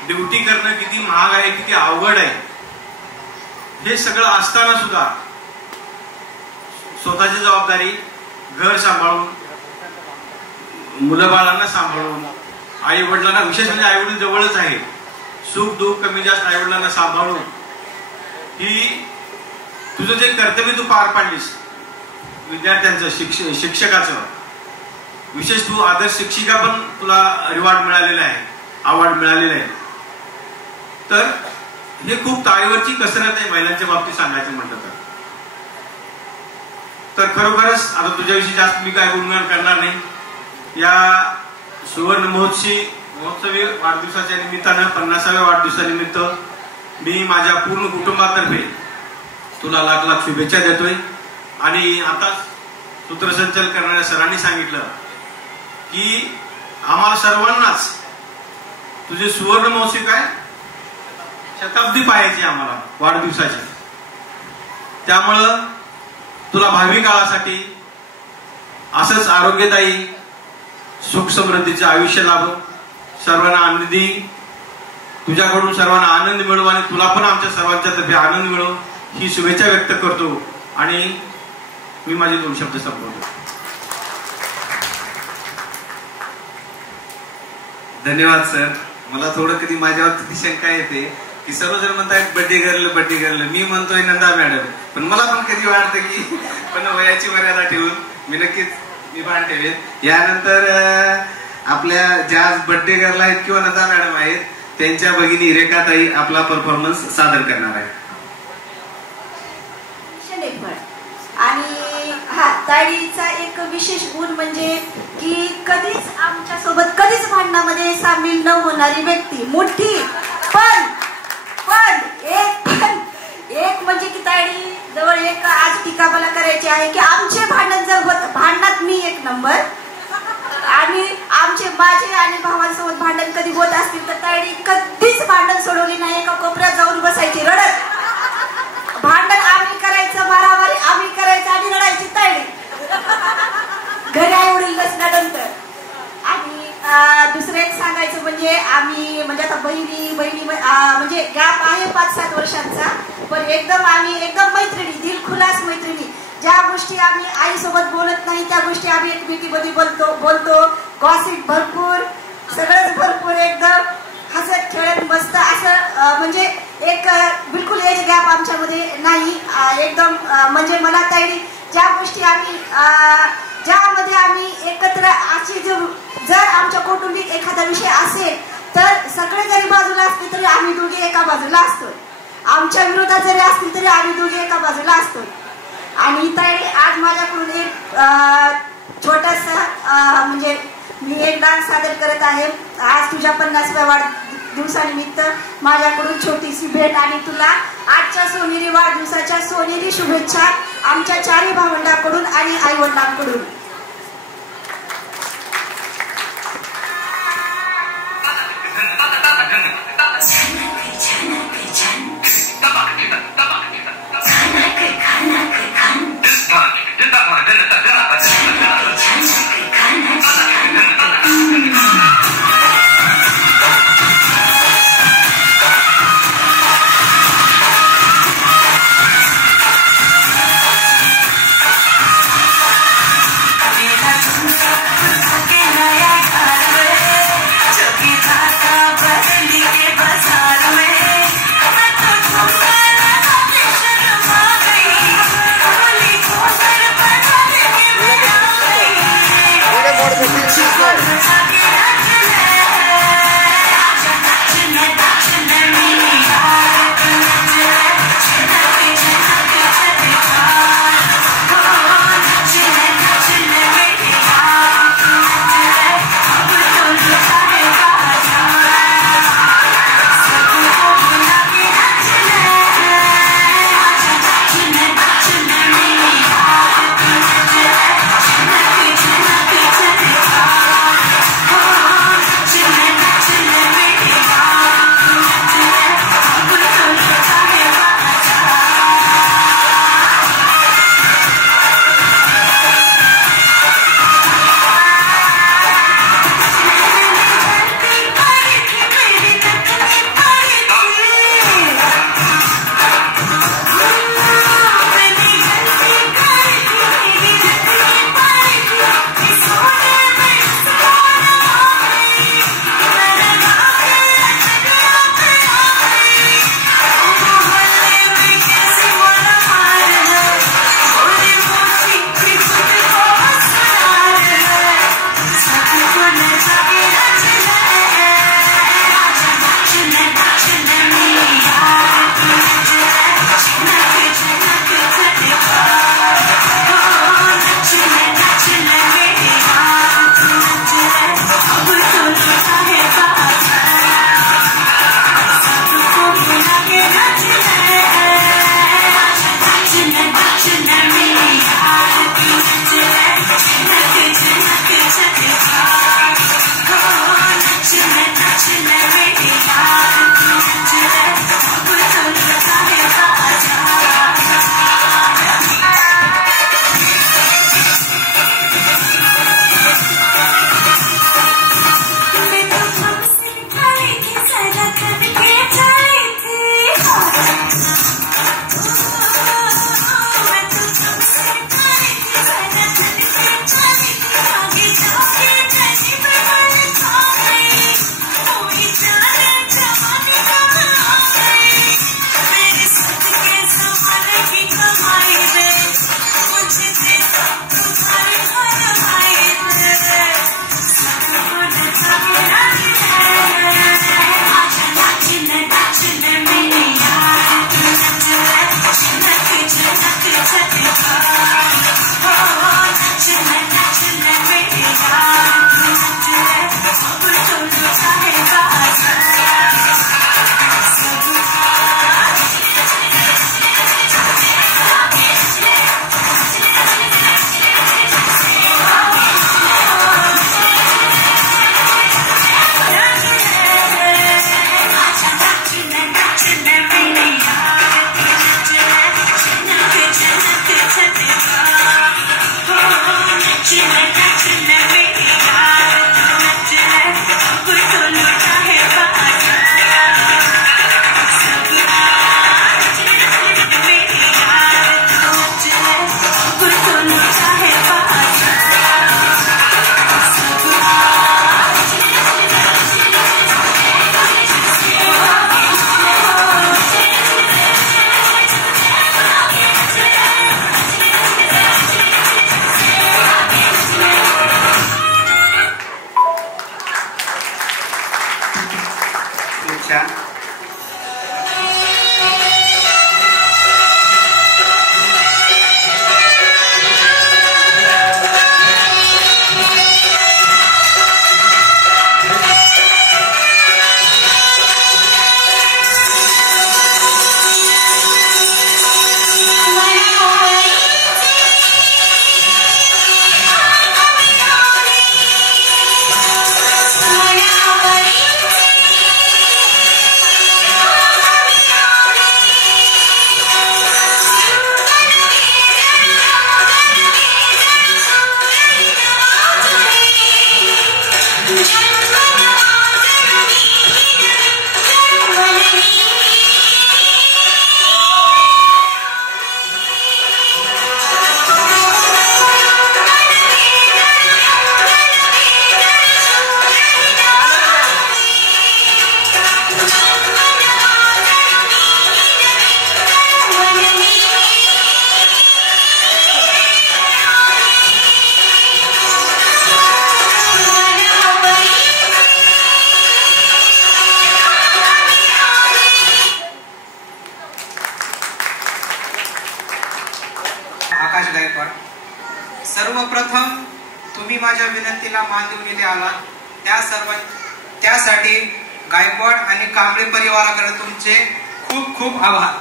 ड्युटी करणं किती महाग आहे, किती अवघड आहे, हे सगळं असताना सुद्धा स्वतःची जबाबदारी, घर सांभाळून, मुलं बाळांना सांभाळून, आई वडिलांना, विशेष म्हणजे आई वडील जवळच आहे, सुख दुःख कमी जास्त आई वडिलांना सांभाळून ही तुझं जे कर्तव्य तू पार पाडलीस, विद्यार्थ्यांचं, शिक्षकाचं, विशेष तू आदर्श शिक्षिका पण तुला रिवॉर्ड मिळालेला आहे, अवॉर्ड मिळालेला आहे. तर हे खूप ताळीवरची कसरत आहे महिलांच्या बाबतीत सांगायचं म्हटलं तर खरोखरच आता तुझ्याविषयी जास्त मी काय गुणगान करणार नाही. या सुवर्ण महोत्सवी वाढदिवसाच्या निमित्तानं 50व्या वाढदिवसानिमित्त मी माझ्या पूर्ण कुटुंबातर्फे तुला लाख लाख शुभेच्छा देतोय. आणि आता सूत्रसंचलन करणाऱ्या सरांनी सांगितलं की आम्हाला सर्वांनाच तुझे सुवर्ण महोत्सवी काय शताब्दी पाहायची आम्हाला वाढदिवसाची. त्यामुळं तुला भावी काळासाठी असंच आरोग्यदायी सुख समृद्धीचं आयुष्य लाभो, सर्वांना आनंदी, तुझ्याकडून सर्वांना आनंद मिळो आणि तुला पण आमच्या सर्वांच्या तर्फे आनंद मिळो ही शुभेच्छा व्यक्त करतो आणि मी माझे 2 शब्द संपवतो. धन्यवाद सर. मला थोडं कधी माझ्यावरती शंका येते की सर्वजण म्हणतात बर्थडे गर्ल, मी म्हणतोय नंदा मॅडम, पण मला पण कधी वाटतं की पण वयाची मर्यादा ठेवून मी नक्कीच भान ठेवेन. यानंतर आपल्या ज्या बर्थडे गर्ल आहेत किंवा नंदा मॅडम आहेत त्यांच्या भगिनी रेखाताई आपला परफॉर्मन्स सादर करणार आहे. आणि हा ताईचा एक विशेष गुण म्हणजे की कधीच आमच्या सोबत कधीच भांडणामध्ये सामील न होणारी व्यक्ती, मोठी पण एक म्हणजे की ताई जवळ एक आज टीका मला करायची आहे की आमचे भांडण जर होत, भांडणात मी 1 नंबर, आणि माझे आणि भावांसोबत भांडण कधी होत असतील तर ताई कधीच भांडण सोडवली नाही. एका कोपऱ्यात जाऊन बसायची रडत, भांडण आम्ही करायचं, मारामारी आम्ही करायचं आणि रडायची ताई घरी आई वडील नसल्यानंतर. आणि दुसरं एक सांगायचं म्हणजे आम्ही म्हणजे आता बहिणी म्हणजे गॅप आहे 5-7 वर्षांचा, पण आम्ही एकदम मैत्रिणी, दिलखुलास मैत्रिणी. ज्या गोष्टी आम्ही आईसोबत बोलत नाही त्या गोष्टी आम्ही एकमेकीमध्ये बोलतो. गॉसिप भरपूर, सगळंच भरपूर, एकदम हसत खेळत मस्त असं, म्हणजे एक बिलकुल एज गॅप आमच्यामध्ये नाही. एकदम म्हणजे मला ताई ज्या गोष्टी आम्ही ज्यामध्ये आम्ही एकत्र अशी जर आमच्या कौटुंबिक एखादा विषय असेल तर सगळे जरी बाजूला असतील तरी आम्ही दोघे एका बाजूला असतो, आमच्या विरोधात जरी असतील तरी आम्ही दोघे एका बाजूला असतो. आणि ताई आज माझ्याकडून एक छोटासा म्हणजे मी एक डान्स सादर करत आहे. आज तुझ्या 50व्या वाढदिवसानिमित्त माझ्याकडून छोटीशी भेट आणि तुला आजच्या सोनेरी वाढदिवसाच्या सोनेरी शुभेच्छा आमच्या 4 भावंडांकडून आणि आई वडिलांकडून. माझ्या विनंतीला मान देऊन इथे आलात त्यासाठी गायकवाड आणि कांबळे परिवाराकडे तुमचे खूप खूप आभार.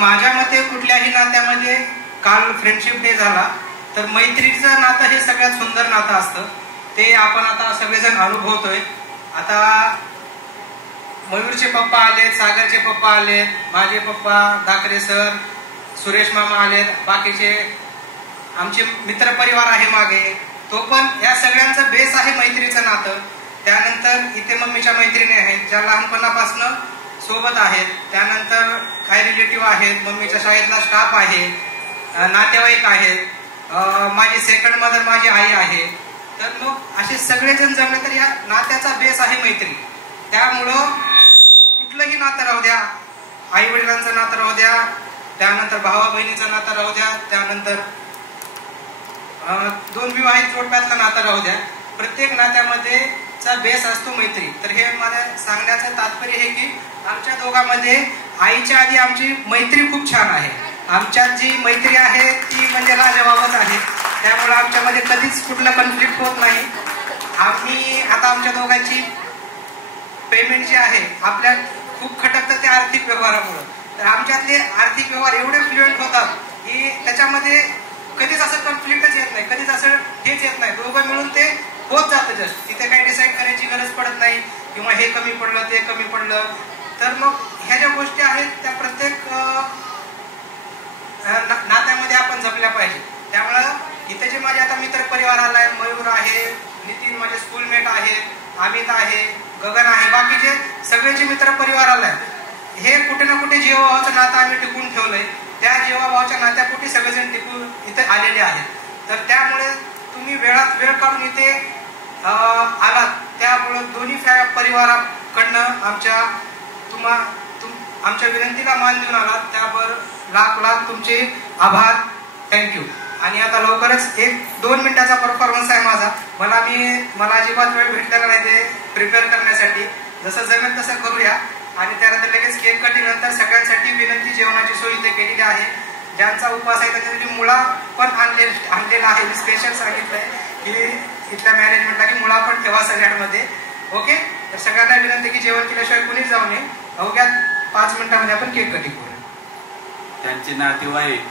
माझ्या मते कुठल्याही नात्यामध्ये काल फ्रेंडशिप डे झाला तर मैत्रीचं नातं हे सगळ्यात सुंदर नातं असतं. ते आपण आता सगळेजण अनुभवतोय. आता मयूरचे पप्पा आलेत, सागरचे पप्पा आलेत, माझे पप्पा धाकरे सर, सुरेश मामा आलेत, बाकीचे आमचे मित्र परिवार आहे मागे. तो पण या सगळ्यांचं बेस आहे मैत्रीचं नातं. त्यानंतर इथे मम्मीच्या मैत्रिणी आहेत ज्या लहानपणापासून सोबत आहेत. त्यानंतर काही रिलेटिव्ह आहेत, मम्मीच्या शाळेतला स्टाफ आहे, नातेवाईक आहेत, माझी सेकंड मदर माझी आई आहे. तर मग असे सगळेजण जमले तर या नात्याचा बेस आहे मैत्री. त्यामुळं कुठलंही नातं राहू द्या, आई वडिलांचं नातं राहू द्या, त्यानंतर भावा बहिणीचं नातं राहू द्या, त्यानंतर दोन विवाहित जोडप्यातलं नातं राहू द्या, प्रत्येक नात्यामध्ये चा बेस असतो मैत्री. तर हे मला सांगण्याचं तात्पर्य हे की आमच्या दोघांमध्ये आईच्या आधी आमची मैत्री खूप छान आहे. आमच्यात जी मैत्री आहे ती म्हणजे लाजवाबच आहे. त्यामुळे आमच्यामध्ये कधीच कुठलं कॉन्फ्लिक्ट होत नाही. आम्ही आता आमच्या दोघांची पेमेंट जे आहे आपल्या खूप खटकतं त्या आर्थिक व्यवहारामुळे. तर आमच्यातले आर्थिक व्यवहार एवढे फ्लुएंट होतात की त्याच्यामध्ये कधीच असं कॉन्फ्लिक्टच येत नाही, कधीच असं हेच येत नाही. दोघं मिळून ते होत जातं. जस्ट तिथे काही डिसाईड करायची गरज पडत नाही किंवा हे कमी पडलं ते कमी पडलं. तर मग ह्या ज्या गोष्टी आहेत त्या प्रत्येक नात्यामध्ये आपण जपल्या पाहिजे. त्यामुळं इथे जे माझे आता मित्र परिवार आलाय, मयूर आहे, नितीन माझे स्कूलमेट आहेत, अमित आहे, गगन आहे, बाकीचे सगळे जे मित्र परिवार आलाय हे कुठे ना कुठे जीवाभावाचं नातं आम्ही टिकून ठेवलंय. त्या जीवाभावाच्या नात्यापोटी सगळेजण टिकून इथे आलेले आहेत. तर त्यामुळे तुम्ही वेळात वेळ काढून इथे आलात, त्यामुळे दोन्ही परिवाराकडनं आमच्या विनंतीला मान देऊन आलात, त्यावर लाख लाख तुमचे आभार. थँक्यू. आणि आता लवकरच 1-2 मिनिटाचा परफॉर्मन्स आहे माझा. मला अजिबात वेळ भेटलेला नाही ते प्रिपेअर करण्यासाठी. जसं जमेल तसं करूया. आणि त्यानंतर लगेच केक कटिंग नंतर सगळ्यांसाठी विनंती जेवणाची सोय इथे केलेली आहे. ज्यांचा उपवास आहे त्याच्यासाठी मुळा पण आणलेला आहे. मी स्पेशल सांगितलंय की इथल्या मॅनेजमेंटला की मुळा पण ठेवा सगळ्यांमध्ये. ओके. तर सगळ्यांना विनंती की जेवण केल्याशिवाय कुणीच जाऊ नये. अवघ्या 5 मिनिटांमध्ये आपण केक कटिंग करूया. त्यांचे नातेवाईक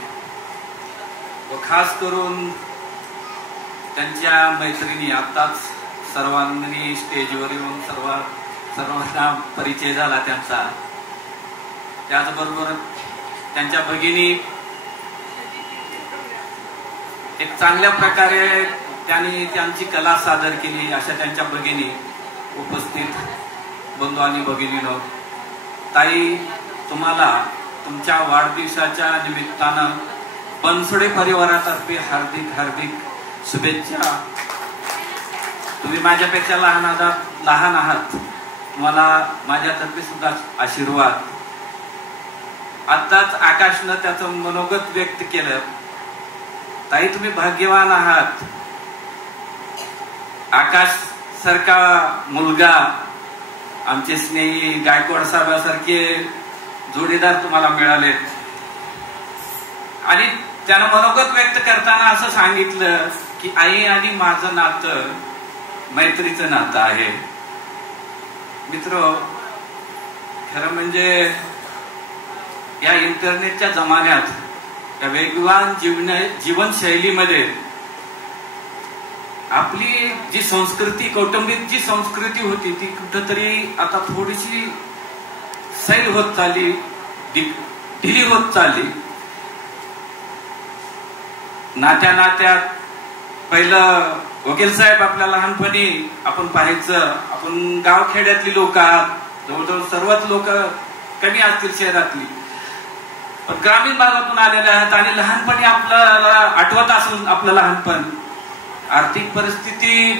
व खास करून त्यांच्या मैत्रिणी आत्ताच सर्वांनी स्टेजवर येऊन सर्वांना परिचय झाला त्यांचा. त्याचबरोबर त्यांच्या भगिनी एक चांगल्या प्रकारे त्यांनी त्यांची कला सादर केली. अशा त्यांच्या भगिनी उपस्थित बंधू आणि भगिनीनो, ताई तुम्हाला तुमच्या वाढदिवसाच्या निमित्तानं बनसोडे परिवारातर्फे हार्दिक हार्दिक शुभेच्छा. तुम्ही माझ्यापेक्षा लहान आहात, तुम्हाला माझ्यातर्फे सुद्धा आशीर्वाद. आत्ताच आकाशनं त्याचं मनोगत व्यक्त केलं. ताई तुम्ही भाग्यवान आहात. आकाश सारखा मुलगा, आमचे स्नेही गायकवाड साहेबांसारखे जोडीदार तुम्हाला मिळाले. आणि त्यानं मनोगत व्यक्त करताना असं सांगितलं की आई आणि माझं नातं मैत्रीचं नातं आहे. मित्र, खरं म्हणजे या इंटरनेटच्या जमान्यात या वेगवान जीवनशैलीमध्ये आपली जी संस्कृती, कौटुंबिक जी संस्कृती होती ती कुठंतरी आता थोडीशी सैल होत चालली, ढिली होत चालली. नात्यात पहिलं वकील साहेब आपल्या लहानपणी आपण पाहायचं, आपण गावखेड्यातली लोक आहात, जवळजवळ सर्वच लोक कमी असतील शहरातली, पण ग्रामीण भागातून आलेले आहेत. आणि लहानपणी आपल्याला आठवत असून आपलं लहानपण, आर्थिक परिस्थिती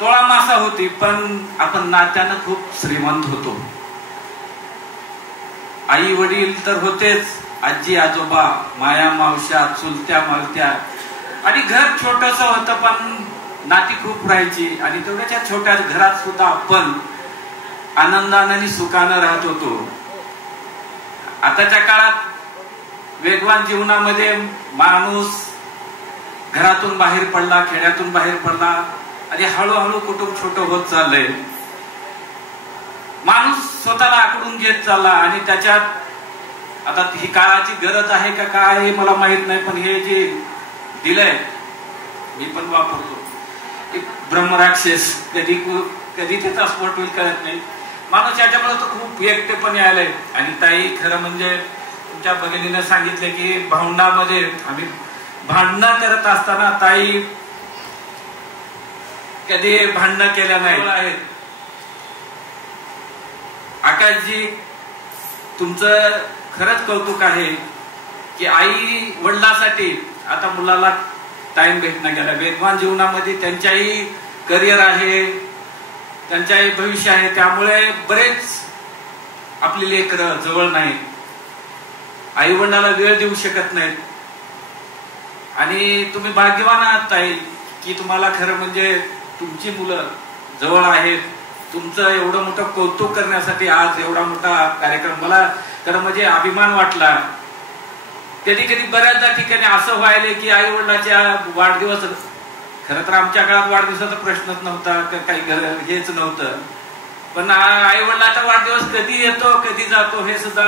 तोळामासा होती, पण आपण नात्यानं खूप श्रीमंत होतो. आई वडील तर होतेच, आजी आजोबा, माया मावश्या, चुलत्या मालत्या, आणि घर छोटस होतं पण नाती खूप राहायची. आणि तेवढ्याच्या छोट्या घरात सुद्धा आपण आनंदाने आणि सुखानं राहत होतो. आताच्या काळात वेगवान जीवनामध्ये माणूस घरातून बाहेर पडला, खेड्यातून बाहेर पडला आणि हळूहळू कुटुंब छोटं होत चाललंय. माणूस स्वतःला आकडून घेत चालला आणि त्याच्यात आता ही काळाची गरज आहे का काय हे मला माहित नाही, पण हे जे दिलंय मी पण वापरतो. ब्रह्मराक्षस कधी कधी त्याचा स्फोट होईल कळत नाही. माणूस याच्यामुळे तर खूप एकटेपणे आलंय. आणि ताई खरं म्हणजे तुमच्या भगिनीने सांगितले की भावंडामध्ये आम्ही भांडणं करत असताना ताई कधी भांडणं केल्या नाही आहेत. आकाशजी तुमचं खरंच कौतुक आहे की आई वडिलांसाठी आता मुलाला टाइम भेटणं गेला. वेगवान जीवनामध्ये त्यांच्याही करिअर आहे, त्यांच्याही भविष्य आहे, त्यामुळे बरेच आपली लेकरं जवळ नाहीत, आई वडिलांना वेळ देऊ शकत नाहीत. आणि तुम्ही भाग्यवान आहात ताई की तुम्हाला खरं म्हणजे तुमची मुलं जवळ आहेत. तुमचं एवढं मोठं कौतुक करण्यासाठी आज एवढा मोठा कार्यक्रम मला खरं म्हणजे अभिमान वाटला. कधी कधी बऱ्याचदा ठिकाणी असं व्हायले की आई वडिलांच्या वाढदिवस, खरं तर आमच्या काळात वाढदिवसाचा प्रश्नच नव्हता, काही हेच नव्हतं, पण आई वडिलांचा वाढदिवस कधी येतो कधी जातो हे सुद्धा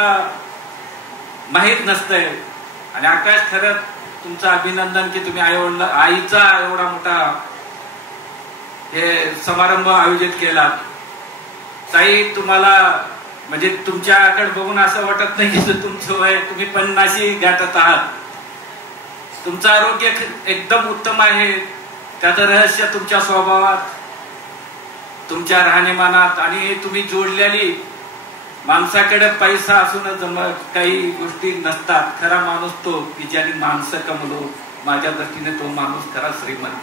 माहीत नसतंय. आणि आकाश खरंच तुमचं अभिनंदन की तुम्ही आई वडिला आईचा एवढा मोठा हे समारंभ आयोजित केला. ताई तुम्हाला म्हणजे तुमच्याकडे बघून असं वाटत नाही की तुमचं वय तुम्ही 50 गाठत आहात. तुमचं आरोग्य एकदम उत्तम आहे. त्याचं रहस्य तुमच्या स्वभावात, तुमच्या राहणीमानात आणि तुम्ही जोडलेली माणसाकडे पैसा असून काही गोष्टी नसतात. खरा माणूस तो की ज्याने माणसं कमवलो, माझ्या दृष्टीने तो माणूस खरा श्रीमंत.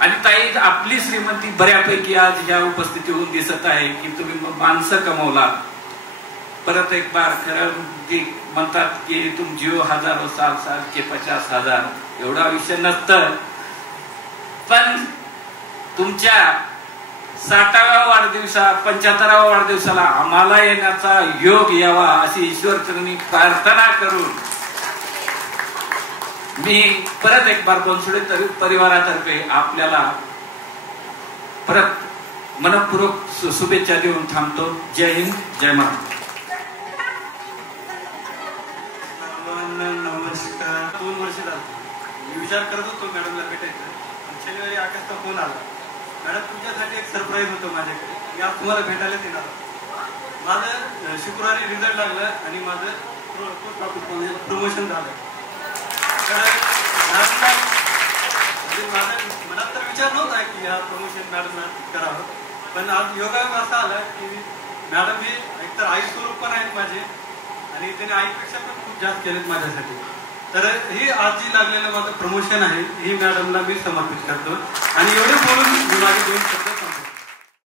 आणि ताई आपली श्रीमंती बऱ्यापैकी आज या उपस्थितीहून दिसत आहे की तुम्ही माणसं कमवला. परत एक बार खरं म्हणतात की तुम जिओ हजारो साल के 50,000 एवढं आयुष्य नसतं, पण तुमच्या 60व्या वाढदिवसा 75व्या वाढदिवसाला आम्हाला येण्याचा योग यावा अशी ईश्वरचरणी प्रार्थना करून मी परत एक बार बनसोडे परिवारातर्फे आपल्याला परत मनपूर्वक शुभेच्छा देऊन थांबतो. जय हिंद, जय महाराष्ट्र. नमस्कार. 2 वर्ष झालं मी विचार करत होतो मॅडमला भेटायचं. शनिवारी आकाशचा फोन आला, मॅडम तुमच्यासाठी एक सरप्राईज होतं माझ्याकडे, मी आज तुम्हाला भेटायलाच येणार. माझं शुक्रवारी रिझल्ट लागलं आणि माझं पोस्ट ऑफिस प्रमोशन झालं. तर माझा मनात तर विचार नव्हता की हा प्रमोशन मॅडमना करावं, पण आज योगायोग असा आला की मॅडम हे एकतर आई स्वरूप पण आहेत माझे आणि त्याने आईपेक्षा पण खूप जास्त केलेत माझ्यासाठी. तर हे आज जी लागलेलं माझं प्रमोशन आहे ही मॅडमला मी समर्पित करतो. आणि एवढे बोलून मी माझे 2